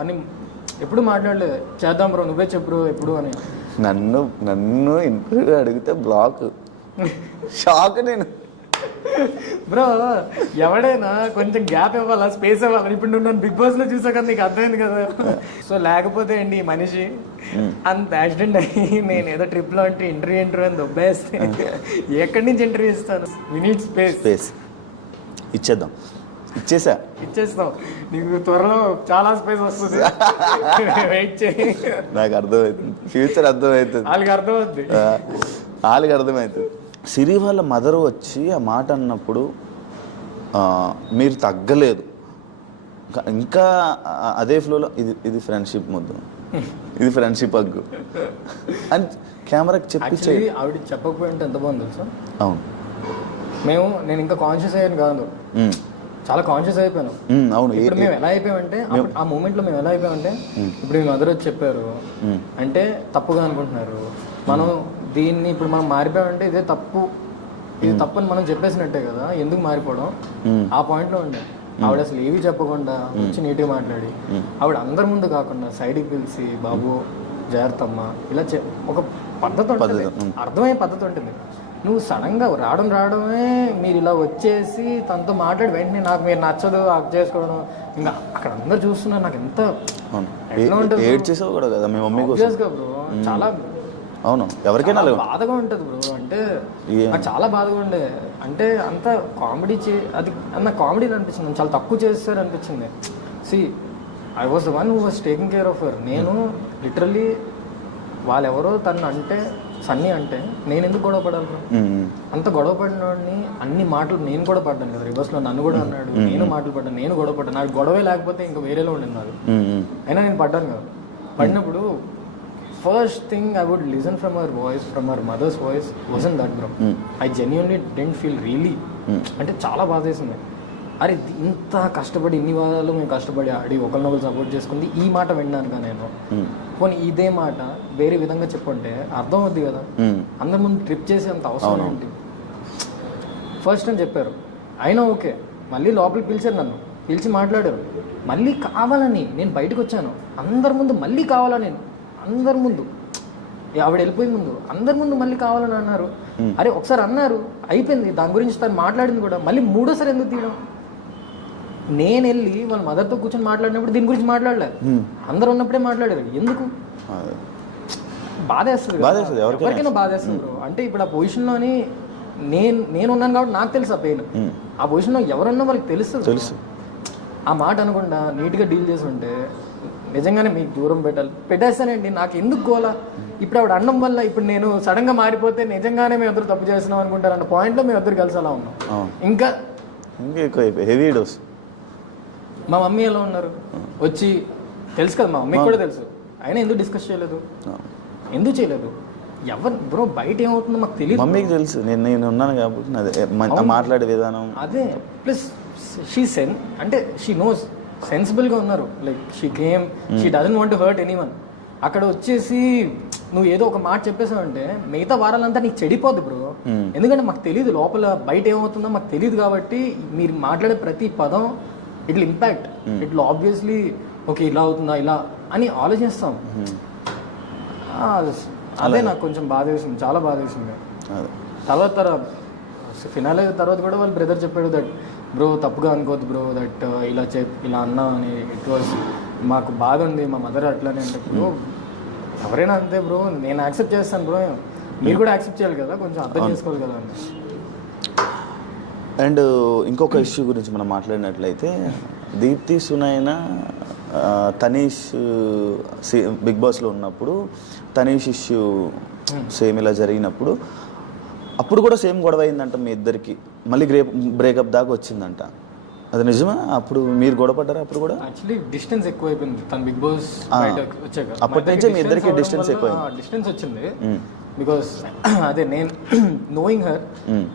అని ఎప్పుడు మాట్లాడలేదు, చేద్దాం బ్రో నువ్వే చెప్పు ఎప్పుడు అని. నన్ను ఇంటర్వ్యూ అడిగితే బ్లాక్, షాక్ నేను. బ్రో ఎవడైనా కొంచెం గ్యాప్ ఇవ్వాలా, స్పేస్ ఇవ్వాలి. ఇప్పుడు నువ్వు నన్ను బిగ్ బాస్ లో చూసా కదా, నీకు అర్థమైంది కదా. సో లేకపోతే అండి ఈ మనిషి అంత యాక్సిడెంట్ అయ్యి నేను ఏదో ట్రిప్ లో అంటే ఇంటర్వ్యూ అని దొబ్బేస్తే ఎక్కడి నుంచి ఇంటర్వ్యూ ఇస్తాను? We need space. ఇచ్చేస్తాం నీకు త్వరలో చాలా స్పేస్ వస్తుంది, వెయిట్ చేయి. నాకు అర్థమవుతుంది, ఫ్యూచర్ అర్థమవుతుంది, వాళ్ళకి అర్థమవుతుంది. సిరి వాళ్ళ మదర్ వచ్చి ఆ మాట అన్నప్పుడు మీరు తగ్గలేదు, ఇంకా అదే ఫ్లోలో ఇది ఫ్రెండ్షిప్ ముద్దు, ఇది ఫ్రెండ్షిప్ హగ్గు అని కెమెరాకి చెప్పి ఆవిడ చెప్పకపోయింటే ఎంత బాగుంది తెలుసా. అవును, నేను ఇంకా కాన్షియస్ అయ్యాను కాదు, చాలా కాన్షియస్ అయిపోయాను. అవును, ఇప్పుడు మేము ఎలా అయిపోయామంటే ఆ మూమెంట్ లో మేము ఎలా అయిపోయామంటే, ఇప్పుడు మీ మదర్ వచ్చి చెప్పారు అంటే తప్పుగా అనుకుంటున్నారు, మనం దీన్ని ఇప్పుడు మనం మారిపోయామంటే ఇది తప్పు అని మనం చెప్పేసినట్టే కదా, ఎందుకు మారిపోవడం? ఆ పాయింట్ లో ఉండే ఆవిడ అసలు ఏవి చెప్పకుండా వచ్చి నీట్గా మాట్లాడి, ఆవిడ అందరి ముందు కాకుండా సైడ్కి పిలిచి బాబు జాగ్రత్తమ్మా ఇలా ఒక పద్ధతి ఉంటుంది, అర్థమయ్యే పద్ధతి ఉంటుంది. నువ్వు సడన్గా రావడమే మీరు ఇలా వచ్చేసి తనతో మాట్లాడి వెంటనే నాకు మీరు నచ్చదు అక్ చేసుకోవడం, ఇంకా అక్కడ అందరు చూస్తున్నారు. నాకు ఎంత బ్రో, చాలా అవును ఎవరికైనా బాధగా ఉంటుంది బ్రో. అంటే నాకు చాలా బాధగా ఉండే, అంటే అంత కామెడీ అది నా కామెడీ అనిపించింది, చాలా తక్కువ చేస్తారు అనిపించింది. I was the one who was taking care of her. నేను లిటరల్లీ వాళ్ళెవరో తను అంటే సన్నీ అంటే నేను ఎందుకు గొడవ పడాలి బ్రో? అంత గొడవ పడినోడిని అన్ని మాటలు నేను కూడా పడ్డాను కదా, రివర్స్లో నన్ను కూడా అన్నాడు, నేను మాటలు పడ్డాను, నేను గొడవ పడ్డాను. నాకు గొడవే లేకపోతే ఇంకా వేరేలో ఉండింది నాకు, అయినా నేను పడ్డాను కదా. పడినప్పుడు first thing I would listen from our voice, from our mother's voice wasn't that bro. I genuinely didn't feel really, అంటే చాలా బాధ వేసింది. అరే ఇంత కష్టపడి ఇన్ని వారాలు మేము కష్టపడి ఆడి ఒకరినొకరు సపోర్ట్ చేసుకుంది, ఈ మాట విన్నాను కదా నేను. పోనీ ఇదే మాట వేరే విధంగా చెప్పుంటే అర్థం అవుద్ది కదా, అందరి ముందు ట్రిప్ చేసే అంత అవసరం ఏంటి? ఫస్ట్ అని చెప్పారు, అయినా ఓకే. మళ్ళీ లోపలికి పిలిచారు, నన్ను పిలిచి మాట్లాడారు. మళ్ళీ కావాలని నేను బయటకు వచ్చాను, అందరి ముందు మళ్ళీ కావాలని, అందరి ముందు ఆవిడ వెళ్ళిపోయే ముందు అందరి ముందు మళ్ళీ కావాలని అన్నారు. అరే ఒకసారి అన్నారు అయిపోయింది, దాని గురించి తను మాట్లాడింది కూడా, మళ్ళీ మూడోసారి ఎందుకు తీయడం? నేను వెళ్ళి వాళ్ళ మదర్తో కూర్చొని మాట్లాడినప్పుడు దీని గురించి మాట్లాడలేదు, అందరు ఉన్నప్పుడే మాట్లాడారు. ఎందుకు? బాధేస్తుంది, ఎవరికైనా బాధేస్తుంది బ్రో. అంటే ఇప్పుడు ఆ పొజిషన్లోని నేను ఉన్నాను కాబట్టి నాకు తెలుసు ఆ పెయిన్. ఆ పొజిషన్లో ఎవరున్నా వాళ్ళకి తెలుసు. ఆ మాట అనకుండా నీట్గా డీల్ చేసి ఉంటే నిజంగానే మీకు దూరం పెట్టేస్తానండి. నాకు ఎందుకు గోలా? ఇప్పుడు ఆవిడ అన్నం వల్ల ఇప్పుడు నేను సడన్గా మారిపోతే నిజంగానే మేము ఇద్దరు తప్పు చేస్తున్నాం అనుకుంటారు అన్న పాయింట్లో మేము ఇద్దరు కలిసి అలా ఉన్నాం. ఇంకా హెవీ డోస్. మా మమ్మీ ఎలా ఉన్నారు వచ్చి తెలుసు కదా, మా మమ్మీకి కూడా తెలుసు, అయినా ఎందుకు డిస్కస్ చేయలేదు? ఎందుకు చేయలేదు? ఎవరు బ్రో బయట ఏమవుతుందో మాకు తెలియదు, మమ్మీకి తెలుసు, నేను ఉన్నాను కాబట్టి మాట్లాడే విధానం అదే. ప్లస్ షీ సెన్ అంటే షీ నోస్ సెన్సిబుల్గా ఉన్నారు. Like she came, she doesn't want to hurt anyone. అక్కడ వచ్చేసి నువ్వు ఏదో ఒక మాట చెప్పేసావు అంటే మిగతా వారాలంతా నీకు చెడిపోద్ది బ్రో. ఎందుకంటే మాకు తెలియదు లోపల బయట ఏమవుతుందో మాకు తెలియదు, కాబట్టి మీరు మాట్లాడే ప్రతి పదం it will impact, it will obviously okay ఇలా అవుతుందా ఇలా అని ఆలోచిస్తాం. అదే నాకు కొంచెం బాధ వేసింది, చాలా బాధ వేసింది. తర్వాత ఫినాలే తర్వాత కూడా వాళ్ళ బ్రదర్ చెప్పాడు దట్ బ్రో తప్పుగా అనుకోవద్దు బ్రో, దట్ ఇలా అన్నా అని. ఇట్ వాజ్ మాకు బాధ ఉంది, మా మదర్ అట్లానే అంటే బ్రో ఎవరైనా అంతే బ్రో, నేను యాక్సెప్ట్ చేస్తాను బ్రో, మీరు కూడా యాక్సెప్ట్ చేయాలి కదా, కొంచెం అర్థం చేసుకోవాలి కదా అని. అండ్ ఇంకొక ఇష్యూ గురించి మనం మాట్లాడినట్లయితే దీప్తి సునైనా తనీష్ బిగ్ బాస్లో ఉన్నప్పుడు తనీష్ ఇష్యూ సేమ్ ఇలా జరిగినప్పుడు అప్పుడు కూడా సేమ్ గొడవ అయిందంట మీ ఇద్దరికి, మళ్ళీ బ్రేకప్ దాకా వచ్చిందంట. అది నిజమా? అప్పుడు మీరు గొడవపడ్డారా? అప్పుడు కూడా యాక్చువల్లీ డిస్టెన్స్ ఎక్కువ అయిపోయింది తన బిగ్ బాస్ వచ్చాక. అప్పటి నుంచే మీ ఇద్దరికి డిస్టెన్స్ ఎక్కువ డిస్టెన్స్ వచ్చింది బికాస్ అదే నేను knowing her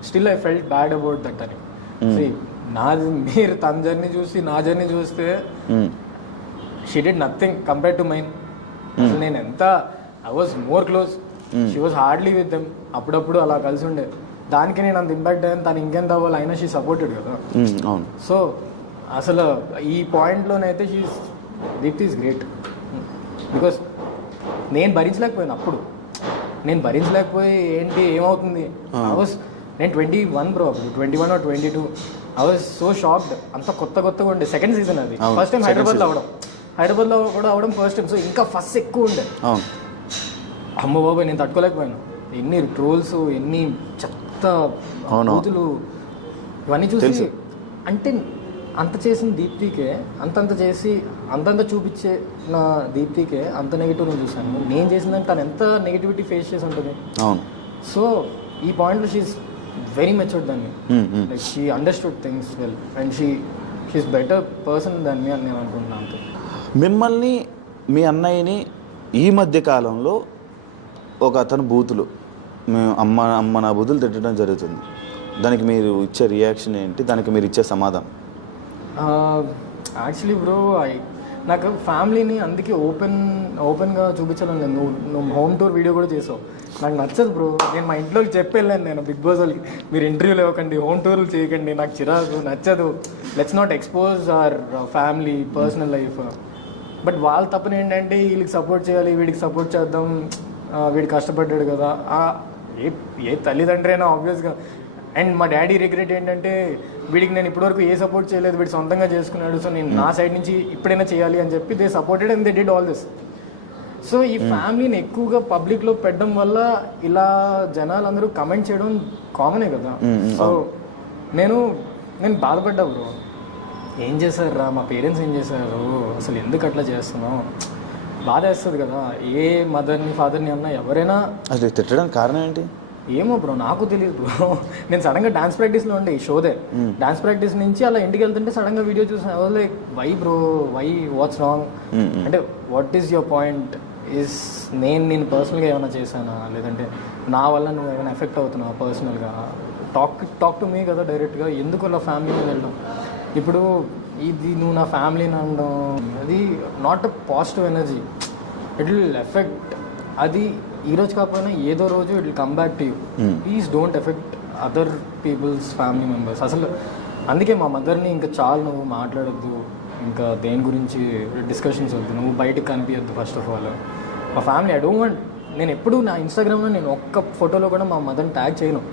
still I felt bad about that అని. నాది మీరు తన జర్నీ చూసి నా జర్నీ చూస్తే she did nothing compare to mine. అసలు నేను ఎంత I was more close, she was hardly with them. అప్పుడప్పుడు అలా కలిసి ఉండే దానికి నేను అంత ఇంపాక్ట్ అయ్యాను, తను ఇంకెంత అవ్వాలి అయినా షీ సపోర్టెడ్ కదా. సో అసలు ఈ పాయింట్లోనైతే she Deepthi is great. Because నేను భరించలేకపోయాను అప్పుడు, నేను భరించలేకపోయి ఏంటి ఏమవుతుంది. నేను 21 బ్రో, అప్పుడు 21 or 22. I was so shocked. అంత కొత్తగా ఉండే. సెకండ్ సీజన్ అది. ఫస్ట్ టైం హైదరాబాద్లో కూడా అవడం ఫస్ట్ టైం. సో ఇంకా ఫస్ట్ ఎక్కువ ఉండే. అమ్మ బాబాయ్ నేను తట్టుకోలేకపోయాను. ఎన్ని ట్రోల్స్, ఎన్ని చెత్త బూతులు, ఇవన్నీ చూసి అంటే అంత చేసిన దీప్తికే అంతంత చేసి అంతంత చూపించే నా దీప్తికే అంత నెగిటివ్ నేను చూసాను. నేను చేసిందంటే తను ఎంత నెగిటివిటీ ఫేస్ చేసి ఉంటుంది. సో ఈ పాయింట్లో షీఈస్ వెరీ మెచ్యూర్డ్ దాన్ని. Like she understood things well and she's better person than me అని నేను అనుకుంటున్నాను. మిమ్మల్ని మీ అన్నయ్యని ఈ మధ్య కాలంలో ఒక అతను బూతులు మేము అమ్మ నా బూతులు తిట్టడం జరుగుతుంది. దానికి మీరు ఇచ్చే రియాక్షన్ ఏంటి? దానికి మీరు ఇచ్చే సమాధానం? యాక్చువల్లీ బ్రో నాకు ఫ్యామిలీని అందుకే ఓపెన్గా చూపించాలని లేదు. నువ్వు హోమ్ టూర్ వీడియో కూడా చేసావు, నాకు నచ్చదు బ్రో. నేను మా ఇంట్లోకి చెప్పి వెళ్ళాను నేను బిగ్ బాస్ వాళ్ళకి, మీరు ఇంటర్వ్యూలు ఇవ్వకండి, హోమ్ టూర్లు చేయకండి, నాకు చిరాకు, నచ్చదు, let's not expose our family personal life. But వాళ్ళ తప్పన ఏంటంటే వీళ్ళకి సపోర్ట్ చేయాలి, వీడికి సపోర్ట్ చేద్దాం, వీడు కష్టపడ్డాడు కదా. ఏ తల్లిదండ్రి అయినా ఆబ్వియస్గా. అండ్ మా డాడీ రిగ్రెట్ ఏంటంటే వీడికి నేను ఇప్పటివరకు ఏ సపోర్ట్ చేయలేదు, వీడు సొంతంగా చేసుకున్నాడు, సో నేను నా సైడ్ నుంచి ఇప్పుడైనా చేయాలి అని చెప్పి they supported and they did all this. So ఈ ఫ్యామిలీని ఎక్కువగా పబ్లిక్లో పెట్టడం వల్ల ఇలా జనాలందరూ కమెంట్ చేయడం కామనే కదా. సో నేను బాధపడ్డా బ్రో, ఏం చేశారు రా మా పేరెంట్స్, ఏం చేశారు అసలు, ఎందుకు అట్లా చేస్తున్నావు, బాధ వేస్తుంది కదా. ఏ మదర్ని ఫాదర్ని అన్నా ఎవరైనా అసలు తిట్టడానికి కారణం ఏంటి ఏమో బ్రో, నాకు తెలియదు బ్రో. నేను సడన్గా డాన్స్ ప్రాక్టీస్లో ఉండే ఈ షోదే, డాన్స్ ప్రాక్టీస్ నుంచి అలా ఇంటికి వెళ్తుంటే సడన్గా వీడియో చూసాను. Like why bro, why, what's wrong అంటే what is your point is, నేను పర్సనల్గా ఏమైనా చేశానా, లేదంటే నా వల్ల నువ్వు ఏమైనా ఎఫెక్ట్ అవుతున్నావా పర్సనల్గా, టాక్ టు మీ కదా డైరెక్ట్గా, ఎందుకు అలా ఫ్యామిలీ వెళ్ళడం. ఇప్పుడు ఇది నువ్వు నా ఫ్యామిలీని అనడం అది not a positive energy, it will affect. అది ఈరోజు కాకపోయినా ఏదో రోజు it will come back to you. Please don't affect other people's family members. అసలు అందుకే మా మదర్ని ఇంకా చాలు నువ్వు మాట్లాడొద్దు, ఇంకా దేని గురించి డిస్కషన్స్ వద్దు, నువ్వు బయటకు కనిపించద్దు ఫస్ట్ ఆఫ్ ఆల్. మా ఫ్యామిలీ ఐ డోంట్ వాంట్, నేను ఎప్పుడు నా ఇన్స్టాగ్రామ్లో నేను ఒక్క ఫోటోలో కూడా మా మదర్ని ట్యాగ్ చేయను.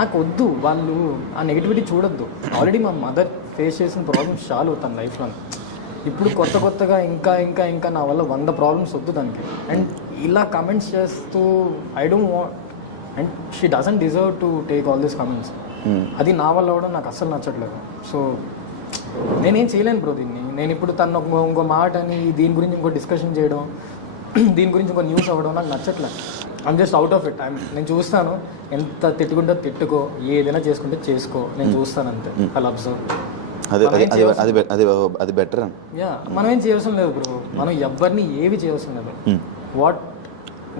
నాకు వద్దు, వాళ్ళు ఆ నెగిటివిటీ చూడొద్దు. ఆల్రెడీ మా మదర్ ఫేస్ చేసిన ప్రాబ్లమ్స్ చాలు తన లైఫ్లో. ఇప్పుడు కొత్తగా ఇంకా నా వల్ల 100 ప్రాబ్లమ్స్ వద్దు దానికి. అండ్ ఇలా కమెంట్స్ చేస్తూ I don't want, and she doesn't deserve to take all these comments. అది నా వల్ల కూడా నాకు అస్సలు నచ్చట్లేదు. సో నేనేం చేయలేను బ్రో దీన్ని. నేను ఇప్పుడు తను ఇంకో మాట అని దీని గురించి ఇంకో డిస్కషన్ చేయడం, దీని గురించి ఇంకో న్యూస్ అవ్వడం నాకు నచ్చట్లేదు. I'm just out of it. నేను చూస్తాను, ఎంత తిట్టుకుంటే తిట్టుకో, ఏదైనా చేసుకుంటే చేసుకో, నేను చూస్తాను అంతే. అలా అబ్జర్వ్, అది బెటర్. మనం ఏం చేయవలసిన లేదు బ్రో, మనం ఎవరిని ఏవి చేయవలసిన లేదు.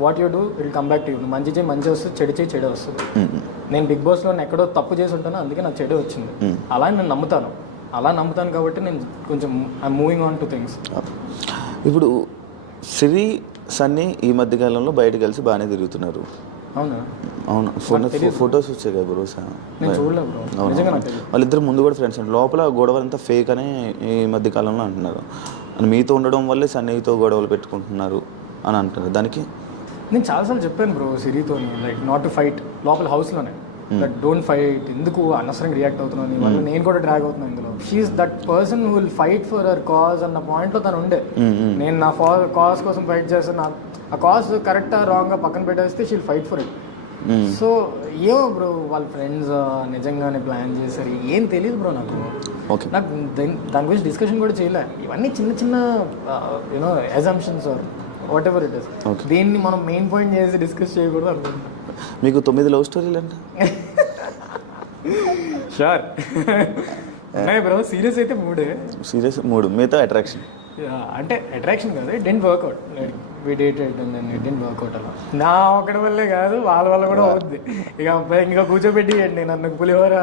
What you do will come back to you. మంచి చేయి మంచి వస్తుంది, చెడు వస్తుంది. నేను బిగ్ బాస్లో ఎక్కడో తప్పు చేసి ఉంటాను, అందుకే నాకు చెడు వచ్చింది. అలా నేను నమ్ముతాను. అలా నమ్ముతాను కాబట్టి నేను కొంచెం I moving on to things. ఇప్పుడు సిరి సన్నీ ఈ మధ్య కాలంలో బయట కలిసి బాగానే తిరుగుతున్నారు. అవునా? అవును, ఫొటోస్ వచ్చాయి కదా బ్రో. నేను చూడలేదు బ్రో, నిజంగా నాకు తెలియదు. వాళ్ళిద్దరు ముందు కూడా ఫ్రెండ్స్ అండి. లోపల గొడవలు అంతా ఫేక్ అని ఈ మధ్య కాలంలో అంటున్నారు. అని మీతో ఉండడం వల్లే సన్నీతో గొడవలు పెట్టుకుంటున్నారు అని అంటున్నారు. దానికి నేను చాలాసార్లు చెప్పాను బ్రో సిరితో, లైక్ నాట్ టు ఫైట్ లోపల హౌస్లోనే, దట్ డోంట్ ఫైట్, ఎందుకు అనవసరంగా రియాక్ట్ అవుతున్నాను వల్ల నేను కూడా డ్రాగ్ అవుతున్నాను ఇందులో. She's that person who will fight for her cause అన్న పాయింట్లో తను ఉండే. నేను నా కాజ్ కోసం ఫైట్ చేస్తాను, ఆ కాజ్ కరెక్టా రాంగ్గా పక్కన పెట్టేస్తే she'll fight for it. So ఏమో బ్రో వాళ్ళ ఫ్రెండ్స్ నిజంగానే ప్లాన్ చేశారు, ఏం తెలియదు బ్రో నాకు. నాకు దాని గురించి డిస్కషన్ కూడా చేయలే. ఇవన్నీ చిన్న చిన్న you know assumptions or whatever it is. దీన్ని మనం మెయిన్ పాయింట్ చేసి డిస్కస్ చేయకూడదు అనుకుంటున్నాను. మీకు 9 లవ్ స్టోరీలు అంట? షూర్ ఉన్నాయి బ్రో. సీరియస్ అయితే 3. సీరియస్ 3, మిగతా అట్రాక్షన్. అంటే అట్రాక్షన్ కాదు, it didn't work out. We dated and it didn't work out. అలా నా ఒకటి వల్లే కాదు, వాళ్ళ వల్ల కూడా అవుద్ది. ఇంకా కూర్చోబెట్టి నేను అన్న పులిహోర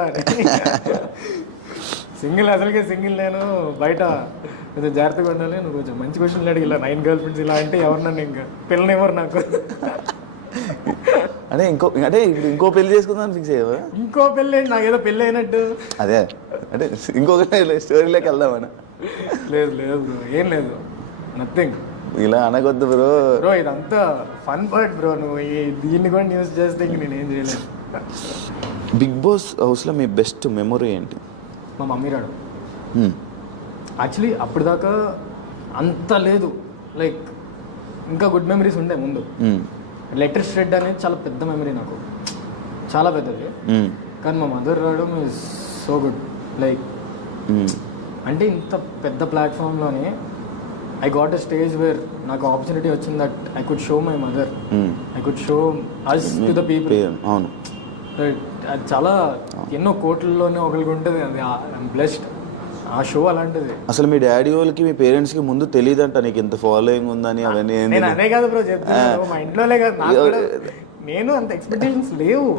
సింగిల్, అసలుకే సింగిల్. నేను బయట కొంచెం జాగ్రత్తగా ఉండాలి. నువ్వు కొంచెం మంచి క్వశ్చన్లు అడిగి ఇలా 9 గర్ల్ ఫ్రెండ్స్ ఇలా అంటే ఎవరినన్నా ఇంకా పిల్లనివ్వరు నాకు. అంటే ఇప్పుడు ఇంకో పెళ్లి చేసుకుందాం ఫిక్స్ అయ్యావా? ఇంకో పెళ్ళి నాకేదో పెళ్ళి అయినట్టు. అదే అంటే ఇంకొక స్టోరీలోకి వెళ్దామని. లేదు లేదు బ్రో, ఏం లేదు, నథింగ్. ఇలా అనకొద్దు బ్రో. బ్రో ఇదంతా ఫన్ పార్ట్ బ్రో. నువ్వు దీన్ని కూడా న్యూస్ చేస్తే ఇంక నేనేం చేయలేదు. బిగ్ బాస్ హౌస్లో మీ బెస్ట్ మెమొరీ ఏంటి? మా మమ్మీ రాడు. యాక్చువల్లీ అప్పటిదాకా అంత లేదు, లైక్ ఇంకా గుడ్ మెమరీస్ ఉండే ముందు. లెటర్ స్ట్రెడ్ అనేది చాలా పెద్ద మెమరీ నాకు, చాలా పెద్దది. కానీ మా మదర్ రావడం ఈజ్ సో గుడ్. లైక్ అంటే ఇంత పెద్ద ప్లాట్ఫామ్లోనే I got a stage where నాకు ఆపర్చునిటీ వచ్చింది that I could show my mother, I could show us to the people. అవును, అది చాలా ఎన్నో కోట్లలోనే ఒకరికి ఉంటుంది. అది ఐఎమ్ బ్లెస్డ్. ఆ షో అలాంటిది. అసలు మీ డాడీ వాళ్ళకి మీ పేరెంట్స్కి ముందు తెలియదంట నీకు ఇంత ఫాలోయింగ్ ఉందని అవన్నీ. నేను అదే కాదు బ్రో చెప్తాను, మా ఇంట్లోనే కాదు నాకు కూడా. నేను అంత ఎక్స్పెక్టేషన్స్ లేవు.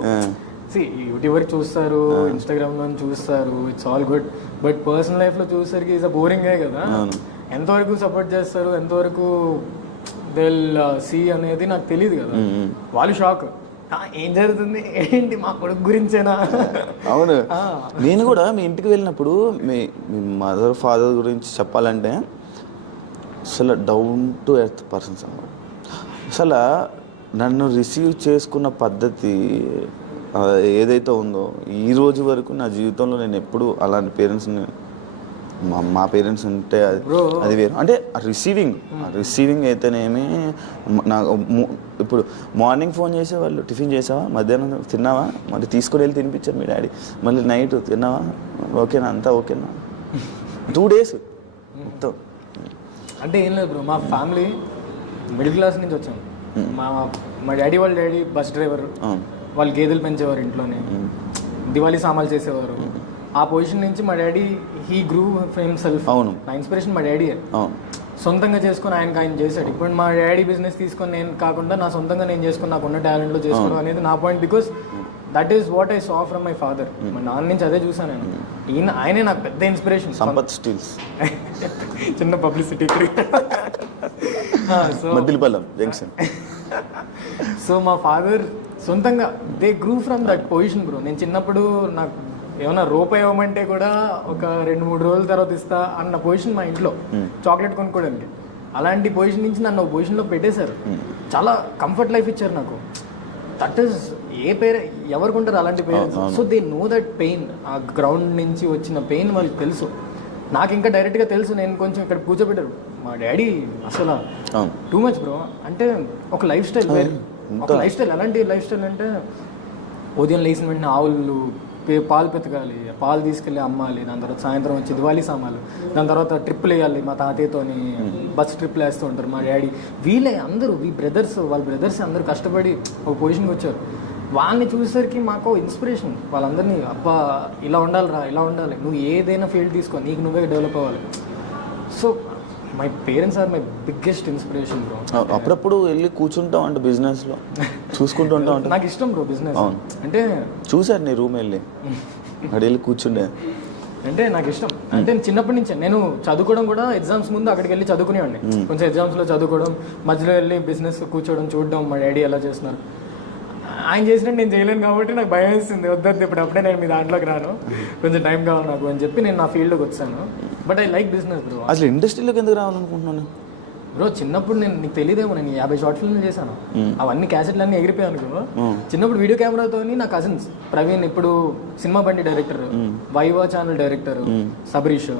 యూట్యూబర్ చూస్తారు, ఇన్స్టాగ్రామ్లో చూస్తారు, it's all good. But personal లైఫ్లో చూసేసరికి ఇట్స్ బోరింగే కదా. ఎంతవరకు సపోర్ట్ చేస్తారు, ఎంతవరకు దే విల్ సీ అనేది నాకు తెలియదు కదా. వాళ్ళు షాక్, ఏం జరుగుతుంది ఏంటి మా కొడుకు గురించేనా. అవును, నేను కూడా మీ ఇంటికి వెళ్ళినప్పుడు మీ మదర్ ఫాదర్ గురించి చెప్పాలంటే అసలు డౌన్ టు ఎర్త్ పర్సన్స్ అన్నమాట. అసలు నన్ను రిసీవ్ చేసుకున్న పద్ధతి ఏదైతే ఉందో ఈ రోజు వరకు నా జీవితంలో నేను ఎప్పుడు అలాంటి పేరెంట్స్ని, మా పేరెంట్స్ ఉంటే అది వేరు. అంటే రిసీవింగ్ అయితేనేమి. నాకు ఇప్పుడు మార్నింగ్ ఫోన్ చేసేవాళ్ళు, టిఫిన్ చేసావా, మధ్యాహ్నం తిన్నావా, మళ్ళీ తీసుకుని వెళ్ళి తినిపించారు మీ డాడీ, మళ్ళీ నైట్ తిన్నావా, ఓకేనా, అంతా ఓకేనా, 2 days మొత్తం. అంటే ఏం లేదు బ్రో, మా ఫ్యామిలీ మిడిల్ క్లాస్ నుంచి వచ్చాము. మా డాడీ వాళ్ళ డాడీ బస్ డ్రైవర్, వాళ్ళు గేదెలు పెంచేవారు ఇంట్లోనే, దివాళీ సామాన్లు చేసేవారు. ఆ పొజిషన్ నుంచి మా డాడీ హీ గ్రూ హిమ్సెల్ఫ్. అవును, నా ఇన్స్పిరేషన్ మా డాడీ. సొంతంగా చేసుకుని ఆయన చేశాడు. ఇప్పుడు మా డాడీ బిజినెస్ తీసుకొని నేను కాకుండా నా సొంతంగా నేను చేసుకుని నాకున్న టాలెంట్లో చేసుకోవడం అనేది నా point. Because that is what I saw from my father. మా నాన్న నుంచి అదే చూసాను నేను. ఆయనే నాకు పెద్ద ఇన్స్పిరేషన్. సంపత్ స్టీల్స్ చిన్న పబ్లిసిటీ. సో మా ఫాదర్ సొంతంగా they grew from that position bro. నేను చిన్నప్పుడు నాకు ఏమన్నా రూపాయి ఇవ్వమంటే కూడా ఒక 2-3 రోజుల తర్వాత ఇస్తా అన్న పొజిషన్ మా ఇంట్లో, చాక్లెట్ కొనుక్కోవడానికి. అలాంటి పొజిషన్ నుంచి నన్ను ఒక పొజిషన్లో పెట్టేశారు. చాలా కంఫర్ట్ లైఫ్ ఇచ్చారు నాకు. దట్ ఈస్ ఎవరికి ఉంటారు అలాంటి parents. So they know that pain. ఆ గ్రౌండ్ నుంచి వచ్చిన పెయిన్ వాళ్ళకి తెలుసు. నాకు ఇంకా డైరెక్ట్గా తెలుసు. నేను కొంచెం ఇక్కడ కూర్చోబెట్టారు మా డాడీ. అసలు టూ మచ్ బ్రో. అంటే ఒక లైఫ్ స్టైల్ వేరు, ఒక లైఫ్ స్టైల్. అలాంటి లైఫ్ స్టైల్ అంటే ఉదయం లేచిన వెంటనే ఆవులు పాలు పెతకాలి, పాలు తీసుకెళ్ళి అమ్మాలి, దాని తర్వాత సాయంత్రం వచ్చి దివాళీ సామాన్లు, దాని తర్వాత ట్రిప్పులు వేయాలి. మా తాతయ్యతోని బస్ ట్రిప్పులు వేస్తూ ఉంటారు మా డాడీ. వీళ్ళే అందరూ వాళ్ళ బ్రదర్స్ అందరూ కష్టపడి ఒక పొజిషన్కి వచ్చారు. వాళ్ళని చూసేసరికి మాకు ఇన్స్పిరేషన్. వాళ్ళందరినీ అబ్బా ఇలా ఉండాలిరా, ఇలా ఉండాలి, నువ్వు ఏదైనా ఫీల్డ్ తీసుకో, నీకు నువ్వే డెవలప్ అవ్వాలి. So my parents are my biggest inspiration bro. అప్పుడప్పుడు వెళ్ళి కూర్చుంటాం అంటే బిజినెస్లో చూసుకుంటూ ఉంటాం. నాకు ఇష్టం బ్రో బిజినెస్ అంటే. చూసారు నీ రూమ్ వెళ్ళి అక్కడ వెళ్ళి కూర్చుండే అంటే నాకు ఇష్టం. అంటే చిన్నప్పటి నుంచే నేను చదువుకోవడం కూడా ఎగ్జామ్స్ ముందు అక్కడికి వెళ్ళి చదువుకునేవాడిని. కొంచెం ఎగ్జామ్స్లో చదువుకోవడం, మధ్యలో వెళ్ళి బిజినెస్ కూర్చోవడం, చూడడం, మా డాడీ ఎలా చేస్తున్నారు. ఆయన చేసినట్టు నేను చేయలేను కాబట్టి నాకు భయం వేస్తుంది. వద్దు ఇప్పుడు అప్పుడే నేను మీ దాంట్లోకి రాను, కొంచెం టైం కావాలి నాకు అని చెప్పి నేను నా ఫీల్డ్లోకి వచ్చాను. But I like business bro. అసలు ఇండస్ట్రీలోకి ఎందుకు రావాలనుకుంటున్నాను బ్రో? చిన్నప్పుడు నీకు తెలియదేమో, నేను 50 షార్ట్ ఫిల్మ్లు చేశాను. అవన్నీ క్యాసెట్లు అన్నీ ఎగిరిపోయాయి అనుకో. చిన్నప్పుడు వీడియో కెమెరాతో నా కజిన్స్ ప్రవీణ్, ఇప్పుడు సినిమా బండి director, viva channel director Sabareesh,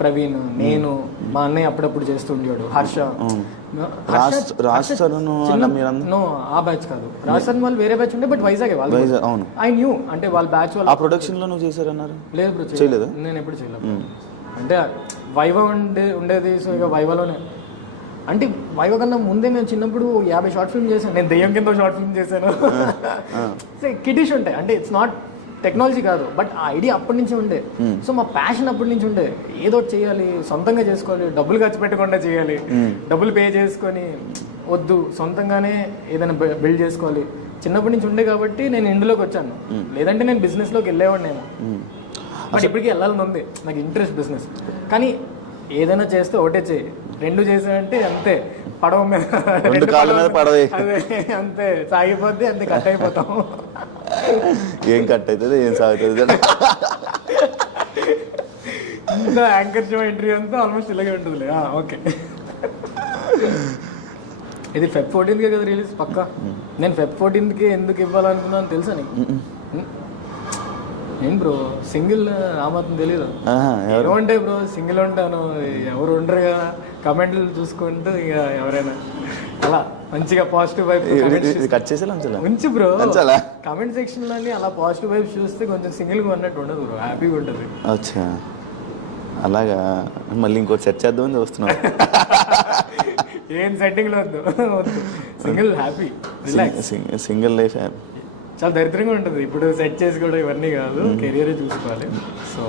Praveen, నేను, మా అన్నయ్య అప్పుడప్పుడు చేస్తుండేవాడు హర్ష. నో ఆ బ్యాచ్ కాదు, రాజస్థాన్ వాళ్ళు వేరే బ్యాచ్ ఉండే, బట్ వైజాగ్ వాళ్ళు. ఐ న్యూ అంటే వాళ్ళ బ్యాచ్ వాళ్ళు. ప్రొడక్షన్ లో చేశారన్నారు? లేదు బ్రో, చేయలేదు. నేను ఎప్పుడు చేయలేదు. అంటే వైవా ఉండేది, సో ఇక వైవాలోనే. అంటే వైవా కన్నా ముందే మేము చిన్నప్పుడు 50 షార్ట్ ఫిల్మ్ చేశాను. నేను దెయ్యం కింద షార్ట్ ఫిల్మ్ చేశాను. కిడిష్ ఉంటాయి, అంటే ఇట్స్ నాట్ టెక్నాలజీ కాదు, బట్ ఆ ఐడియా అప్పటి నుంచి ఉండే. సో మా ప్యాషన్ అప్పటి నుంచి ఉండే, ఏదో చేయాలి, సొంతంగా చేసుకోవాలి, డబ్బులు ఖర్చు పెట్టకుండా చేయాలి, డబ్బులు పే చేసుకొని వద్దు, సొంతంగానే ఏదైనా బిల్డ్ చేసుకోవాలి. చిన్నప్పటి నుంచి ఉండే కాబట్టి నేను ఇందులోకి వచ్చాను. లేదంటే నేను బిజినెస్లోకి వెళ్ళేవాడిని నేను. బట్ ఇప్పటికీ వెళ్ళాలని ఉంది, నాకు ఇంట్రెస్ట్ బిజినెస్. కానీ ఏదైనా చేస్తే ఒకటే చేయి, రెండు చేసానంటే అంతే, పడవ మీద అంతే సాగిపోద్ది, అంతే కట్ అయిపోతాం. ఏం కట్ అవుతుంది, ఏం సాగుతుంది. ఇంకా యాంకర్ షో ఎంట్రీ అంతా ఆల్మోస్ట్ ఇలాగే ఉంటుందిలే. ఓకే, ఇది Feb 14th కదా రిలీజ్ పక్కా. నేను Feb 14th ఎందుకు ఇవ్వాలనుకున్నాను తెలుసా నీకు? ఏం బ్రో, సింగిల్ ఆ మాత్రం తెలీదు? ఏమంటే బ్రో, సింగిల్ ఉంటాను, ఎవరు ఉండరు కదా, కమెంట్లు చూసుకుంటూ ఇక ఎవరైనా అలా మంచిగా పాజిటివ్ వైబ్ ఉంచు బ్రో. కమెంట్ సెక్షన్ లోని అలా పాజిటివ్ వైబ్స్ చూస్తే కొంచెం సింగిల్ గా ఉన్నట్టు ఉండదు బ్రో, హ్యాపీగా ఉంటుంది. అచ్చా, అలాగా. మళ్ళీ ఇంకో సెట్ చేద్దామని చూస్తున్నాం. ఏం సెట్టింగ్ లో వద్దు, single happy, single life happy. చాలా దరిద్రంగా ఉంటుంది ఇప్పుడు సెట్ చేసి కూడా, ఇవన్నీ కాదు, కెరియరే చూసుకోవాలి. సో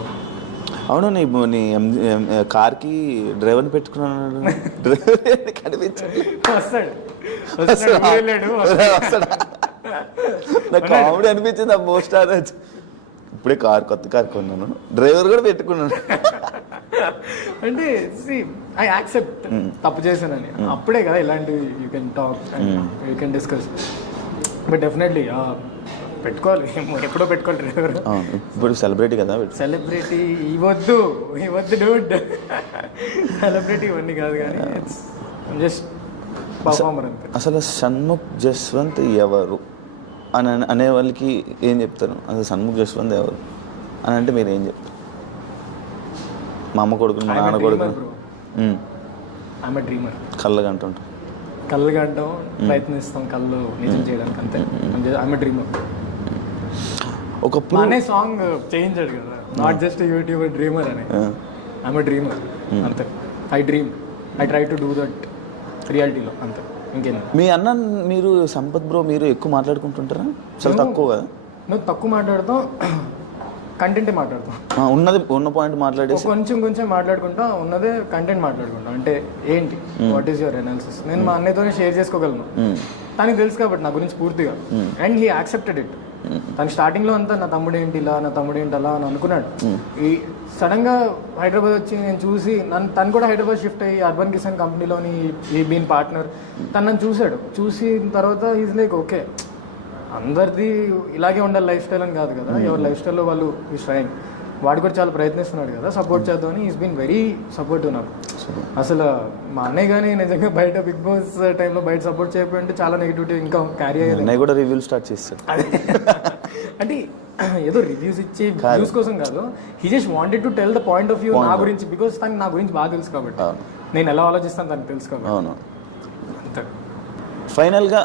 అవును, నీ కార్కి డ్రైవర్ని పెట్టుకున్నాను, డ్రైవర్ కనిపించాడు, నాకు కామెడీ అనిపించింది ఆ పోస్టర్. ఇప్పుడే కొత్త కార్ కొన్నాను, డ్రైవర్ కూడా పెట్టుకున్నాను. అంటే ఐ యాక్సెప్ట్ తప్పు చేశానని, అప్పుడే కదా ఇలాంటివి you can talk, you can discuss. But definitely పెట్టుకోవాలి, ఎప్పుడో పెట్టుకోవాలి డ్రైవర్. ఇప్పుడు సెలబ్రిటీ కదా, సెలబ్రిటీ ఇవ్వద్దు డూడ్, సెలబ్రిటీ ఇవన్నీ కాదు, కానీ జస్ట్ పర్ఫార్మర్ అంతే. అసలు షణ్ముఖ్ జస్వంత్ ఎవరు అని అనే వాళ్ళకి ఏం చెప్తారు? అసలు షణ్ముఖ్ జస్వంత్ ఎవరు అని అంటే మీరు ఏం చెప్తారు? మా అమ్మ కొడుకు, మా నాన్న కొడుకు, కళ్ళగా అంటుంటారు. కళ్ళగా అంటాం, ప్రయత్నిస్తాం కళ్ళు నిజం చేయడానికి, అంతే. I'm dreamer. ఒకప్పుడు అనే సాంగ్ చేయించాడు కదా, నాట్ జస్ట్ యూట్యూబర్ డ్రీమర్ అని. ఐఎమ్ డ్రీమర్ అంతే. I dream, I try to do that రియాలిటీలో, అంతే, ఇంకేం. మీ అన్న మీరు సంపత్ బ్రో మీరు ఎక్కువ మాట్లాడుకుంటుంటారా? చాలా తక్కువ కదా? నువ్వు తక్కువ మాట్లాడతాం, కంటెంటే మాట్లాడతాం. ఉన్న పాయింట్ మాట్లాడేసి కొంచెం మాట్లాడుకుంటా, ఉన్నదే కంటెంట్ మాట్లాడుకుంటాం. అంటే ఏంటి, వాట్ ఈస్ యువర్ అనాలిసిస్, నేను మా అన్నయ్యతోనే షేర్ చేసుకోగలను. తనకి తెలుసు కాబట్టి నా గురించి పూర్తిగా, అండ్ హీ యాక్సెప్టెడ్ ఇట్. తను స్టార్టింగ్ లో అంతా నా తమ్ముడు ఏంటి ఇలా, నా తమ్ముడు ఏంటి అలా అని అనుకున్నాడు. ఈ సడన్ గా హైదరాబాద్ వచ్చి నేను చూసి, తను కూడా హైదరాబాద్ షిఫ్ట్ అయ్యి అర్బన్ కిసాన్ కంపెనీలోని ఈ బీన్ పార్ట్నర్. తను నన్ను చూశాడు, చూసిన తర్వాత ఈజ్ లైక్ ఓకే, అందరిది ఇలాగే ఉండాలి లైఫ్ స్టైల్ అని కాదు కదా, ఎవరి లైఫ్ స్టైల్లో వాళ్ళు ఈజ్ ట్రైయింగ్. వాడు కూడా చాలా ప్రయత్నిస్తున్నాడు కదా, సపోర్ట్ చేద్దామని ఈజ్ బీన్ వెరీ సపోర్టివ్ నాకు. అసలు మా అన్నయ్య కానీ నిజంగా బయట బిగ్ బాస్ టైంలో బయట సపోర్ట్ చేయకపోయింటే చాలా నెగిటివిటీ ఇంకా క్యారీ అయ్యేది. అన్నయ్య కూడా రివ్యూలు స్టార్ట్ చేస్తాడు. అంటే ఏదో రివ్యూస్ ఇచ్చి వ్యూస్ కోసం కాదు, he just wanted to tell the point of view నా గురించి, బికాస్ తనకి నా గురించి బాగా తెలుసు కాబట్టి, నేను ఎలా ఆలోచిస్తాను తనకు తెలుసు కాబట్టి. అవును, అంతే. ఫైనల్గా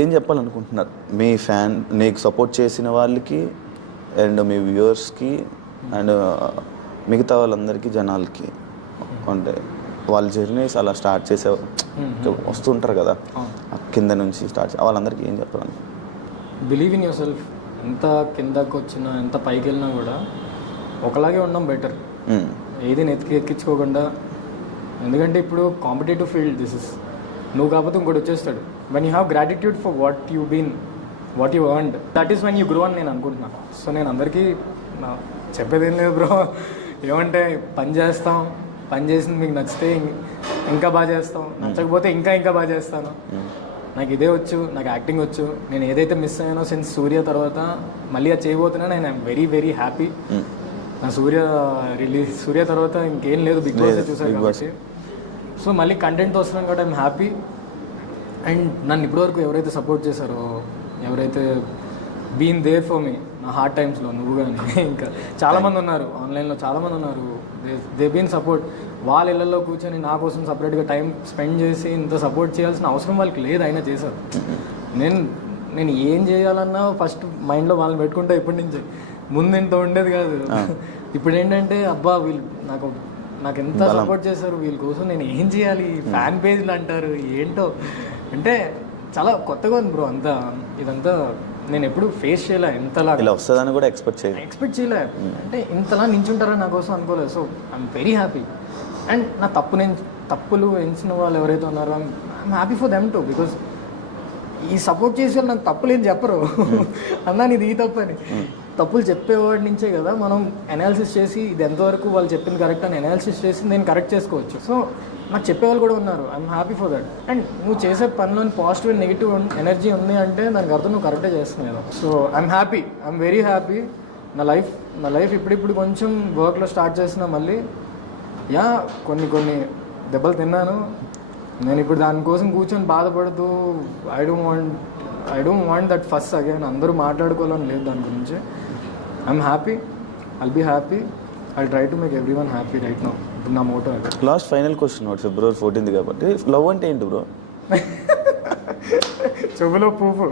ఏం చెప్పాలనుకుంటున్నారు మీ నీకు సపోర్ట్ చేసిన వాళ్ళకి అండ్ మీ వ్యూవర్స్కి అండ్ మిగతా వాళ్ళందరికీ, జనాలకి? అంటే వాళ్ళ జర్నీస్ అలా స్టార్ట్ చేసే వస్తుంటారు కదా, కింద నుంచి స్టార్ట్ వాళ్ళందరికీ ఏం చెప్పాలి? Believe in your self. ఎంత కిందకు వచ్చినా, ఎంత పైకి వెళ్ళినా కూడా ఒకలాగే ఉండడం బెటర్. ఏది ఎక్కించుకోకుండా, ఎందుకంటే ఇప్పుడు కాంపిటేటివ్ ఫీల్డ్ దిస్ ఇస్. నువ్వు కాకపోతే ఇంకోటి వచ్చేస్తాడు. When you have gratitude for what you earned, that is when you grow అని నేను అనుకుంటున్నాను. సో నేను అందరికీ చెప్పేది ఏం లేదు బ్రో, ఏమంటే పని చేస్తాం, పని చేసింది మీకు నచ్చితే ఇంకా బాగా చేస్తాం, నచ్చకపోతే ఇంకా బాగా చేస్తాను. నాకు ఇదే వచ్చు, నాకు యాక్టింగ్ వచ్చు. నేను ఏదైతే మిస్ అయ్యానో సిన్స్ సూర్య తర్వాత మళ్ళీ అది చేయబోతున్నా, నేను ఐఎమ్ వెరీ వెరీ హ్యాపీ. నా సూర్య తర్వాత ఇంకేం లేదు, బిగ్ బాస్ చూసాను కాబట్టి. సో మళ్ళీ కంటెంట్ వస్తున్నాను కాబట్టి ఐఎమ్ హ్యాపీ. అండ్ నన్ను ఇప్పటివరకు ఎవరైతే సపోర్ట్ చేశారో, ఎవరైతే బీన్ దేర్ ఫర్ మీ నా హార్డ్ టైమ్స్లో, నువ్వు కానీ ఇంకా చాలామంది ఉన్నారు, ఆన్లైన్లో చాలామంది ఉన్నారు, దే బీన్ సపోర్ట్. వాళ్ళ ఇళ్లలో కూర్చొని నా కోసం సపరేట్గా టైం స్పెండ్ చేసి ఇంత సపోర్ట్ చేయాల్సిన అవసరం వాళ్ళకి లేదు, అయినా చేశారు. నేను ఏం చేయాలన్నా ఫస్ట్ మైండ్లో వాళ్ళని పెట్టుకుంటా. ఇప్పటి నుంచి ముందు ఇంత ఉండేది కాదు. ఇప్పుడు ఏంటంటే అబ్బా వీళ్ళు నాకు ఎంత సపోర్ట్ చేశారు, వీళ్ళ కోసం నేను ఏం చేయాలి, ఫ్యాన్ పేజ్లు అంటారు ఏంటో, అంటే చాలా కొత్తగా ఉంది బ్రో. ఇదంతా నేను ఎప్పుడు ఫేస్ చేయలే, ఇంతలా ఇలా వస్తుందని కూడా ఎక్స్పెక్ట్ చేయలే. అంటే ఇంతలా నించుంటారని నా కోసం అనుకోలేదు. So I'm very happy. And నా తప్పులు ఎంచిన వాళ్ళు ఎవరైతే ఉన్నారో I'm happy for them to. Because ఈ సపోర్ట్ చేసే వాళ్ళు నాకు తప్పులు ఏం చెప్పరు అన్నా ఇది ఈ తప్పు అని. తప్పులు చెప్పేవాడి నుంచే కదా మనం అనాలిసిస్ చేసి ఇది ఎంతవరకు వాళ్ళు చెప్పింది కరెక్ట్ అని అనాలిసిస్ చేసి నేను కరెక్ట్ చేసుకోవచ్చు. సో నాకు చెప్పేవాళ్ళు కూడా ఉన్నారు, I'm happy for that. And నువ్వు చేసే పనిలోని పాజిటివ్ అండ్ నెగిటివ్ ఎనర్జీ ఉంది అంటే దానికి అర్థం నువ్వు కరెక్టే చేస్తున్నావు. So I'm happy, I'm very happy. నా లైఫ్ ఇప్పుడిప్పుడు కొంచెం వర్క్లో స్టార్ట్ చేసిన మళ్ళీ కొన్ని దెబ్బలు తిన్నాను. నేను ఇప్పుడు దానికోసం కూర్చొని బాధపడుతూ I don't want that first again. అందరూ మాట్లాడుకోవాలని లేదు దాని గురించి. I'm happy, I'll be happy, I'll try to make everyone happy right now. ఇప్పుడు నా మోటో అదే. Last final question, February 14th కాబట్టి లవ్ అంటే ఏంటి బ్రో? చెవులో పువ్వు.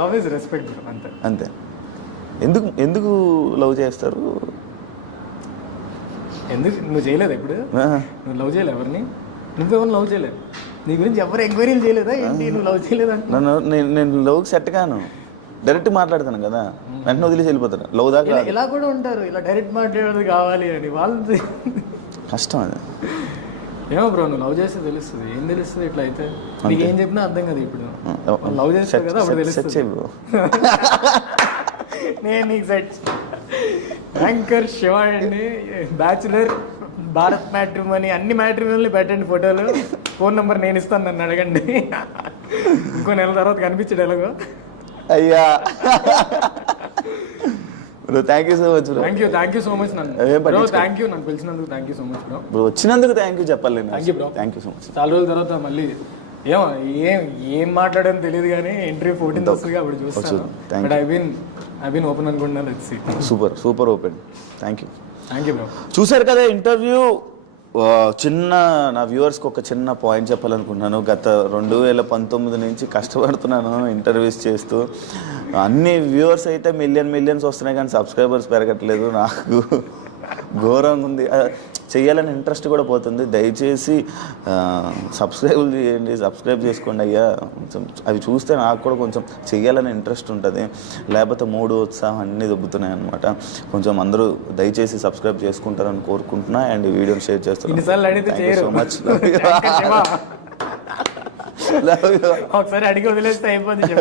లవ్ ఇస్ రెస్పెక్ట్ బ్రో, అంతే. ఎందుకు లవ్ చేస్తారు? ఎందుకు నువ్వు చేయలేదు? ఇప్పుడు నువ్వు లవ్ చేయలేదు ఎవరిని? నువ్వెవరు లవ్ చేయలేదు? నీ గురించి ఎవరు ఎంక్వైరీలు చేయలేదా ఏంటి? నువ్వు లవ్ చేయలేదా? నేను లవ్కి సెట్ కాను, డైరెక్ట్ మాట్లాడతాను కదా, వెంటనే వదిలేసి వెళ్ళిపోతాను. లవ్ దాకా ఇలా కూడా ఉంటారు, ఇలా డైరెక్ట్ మాట్లాడేది కావాలి అని. వాళ్ళు కష్టం అది. ఏమో బ్రో, నువ్వు లవ్ చేస్తే తెలుస్తుంది. ఏం తెలుస్తుంది ఇట్లా అయితే? నీకు ఏం చెప్పినా అర్థం కదా. ఇప్పుడు లవ్ చేస్తావు కదా, అప్పుడు తెలుస్తుంది. నేను నీకు సెట్. యాంకర్ శివ అండి, బ్యాచులర్, భారత్ మ్యాట్రిమోనీ, అన్ని మ్యాట్రిమోనీలు పెట్టండి ఫోటోలు. ఫోన్ నెంబర్ నేను ఇస్తాను, నన్ను అడగండి. ఇంకో నెల తర్వాత కనిపించడు ఎలాగో. అయ్యా bro, thank you so much bro. Thank you so much. నన్ను పిలిచినందుకు thank you so much bro. వచ్చినందుకు థ్యాంక్ యూ చెప్పాలి. Thank you so much. చాలా రోజుల తర్వాత మళ్ళీ ఏం మాట్లాడని తెలియదు కానీ ఎంట్రీ 14th వస్తుంది అప్పుడు చూస్తాను. బట్ ఐ బీన్ ఓపెన్ అనుకుంటున్నాను. Super open. Thank you bro. చూసారు కదా ఇంటర్వ్యూ. చిన్న నా వ్యూవర్స్కి ఒక చిన్న పాయింట్ చెప్పాలనుకుంటున్నాను. గత 2019 నుంచి కష్టపడుతున్నాను ఇంటర్వ్యూస్ చేస్తూ. అన్ని వ్యూవర్స్ అయితే మిలియన్స్ వస్తున్నాయి కానీ సబ్స్క్రైబర్స్ పెరగట్లేదు. నాకు ఘోరంగా ఉంది. చెయ్యాలని ఇంట్రెస్ట్ కూడా పోతుంది. దయచేసి సబ్స్క్రైబ్ చేసుకోండి అయ్యా. అవి చూస్తే నాకు కూడా కొంచెం చెయ్యాలని ఇంట్రెస్ట్ ఉంటుంది. లేకపోతే మూడు ఉత్సాహం అన్నీ దొబ్బుతున్నాయి అనమాట. కొంచెం అందరూ దయచేసి సబ్స్క్రైబ్ చేసుకుంటారని కోరుకుంటున్నా. అండ్ ఈ వీడియోని షేర్ చేస్తున్నాను. So much. ఒకసారి అడిగి వదిలేస్తే అయిపోతుంది.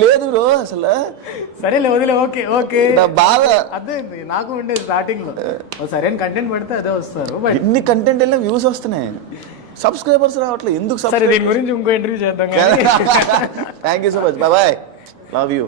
లేదు బ్రో అసలు. సరేలే వదిలే. ఓకే బాగా అదే నాకు ఉండేది స్టార్టింగ్ లో. సరైన కంటెంట్ పడితే అదే వస్తారు. ఎన్ని కంటెంట్ వెళ్ళినా వ్యూస్ వస్తున్నాయి, సబ్స్క్రైబర్స్ రావట్లేదు. ఎందుకు? సరే దీని గురించి ఇంకో ఇంటర్వ్యూ చేద్దాం. Thank you so much. Bye. Love you.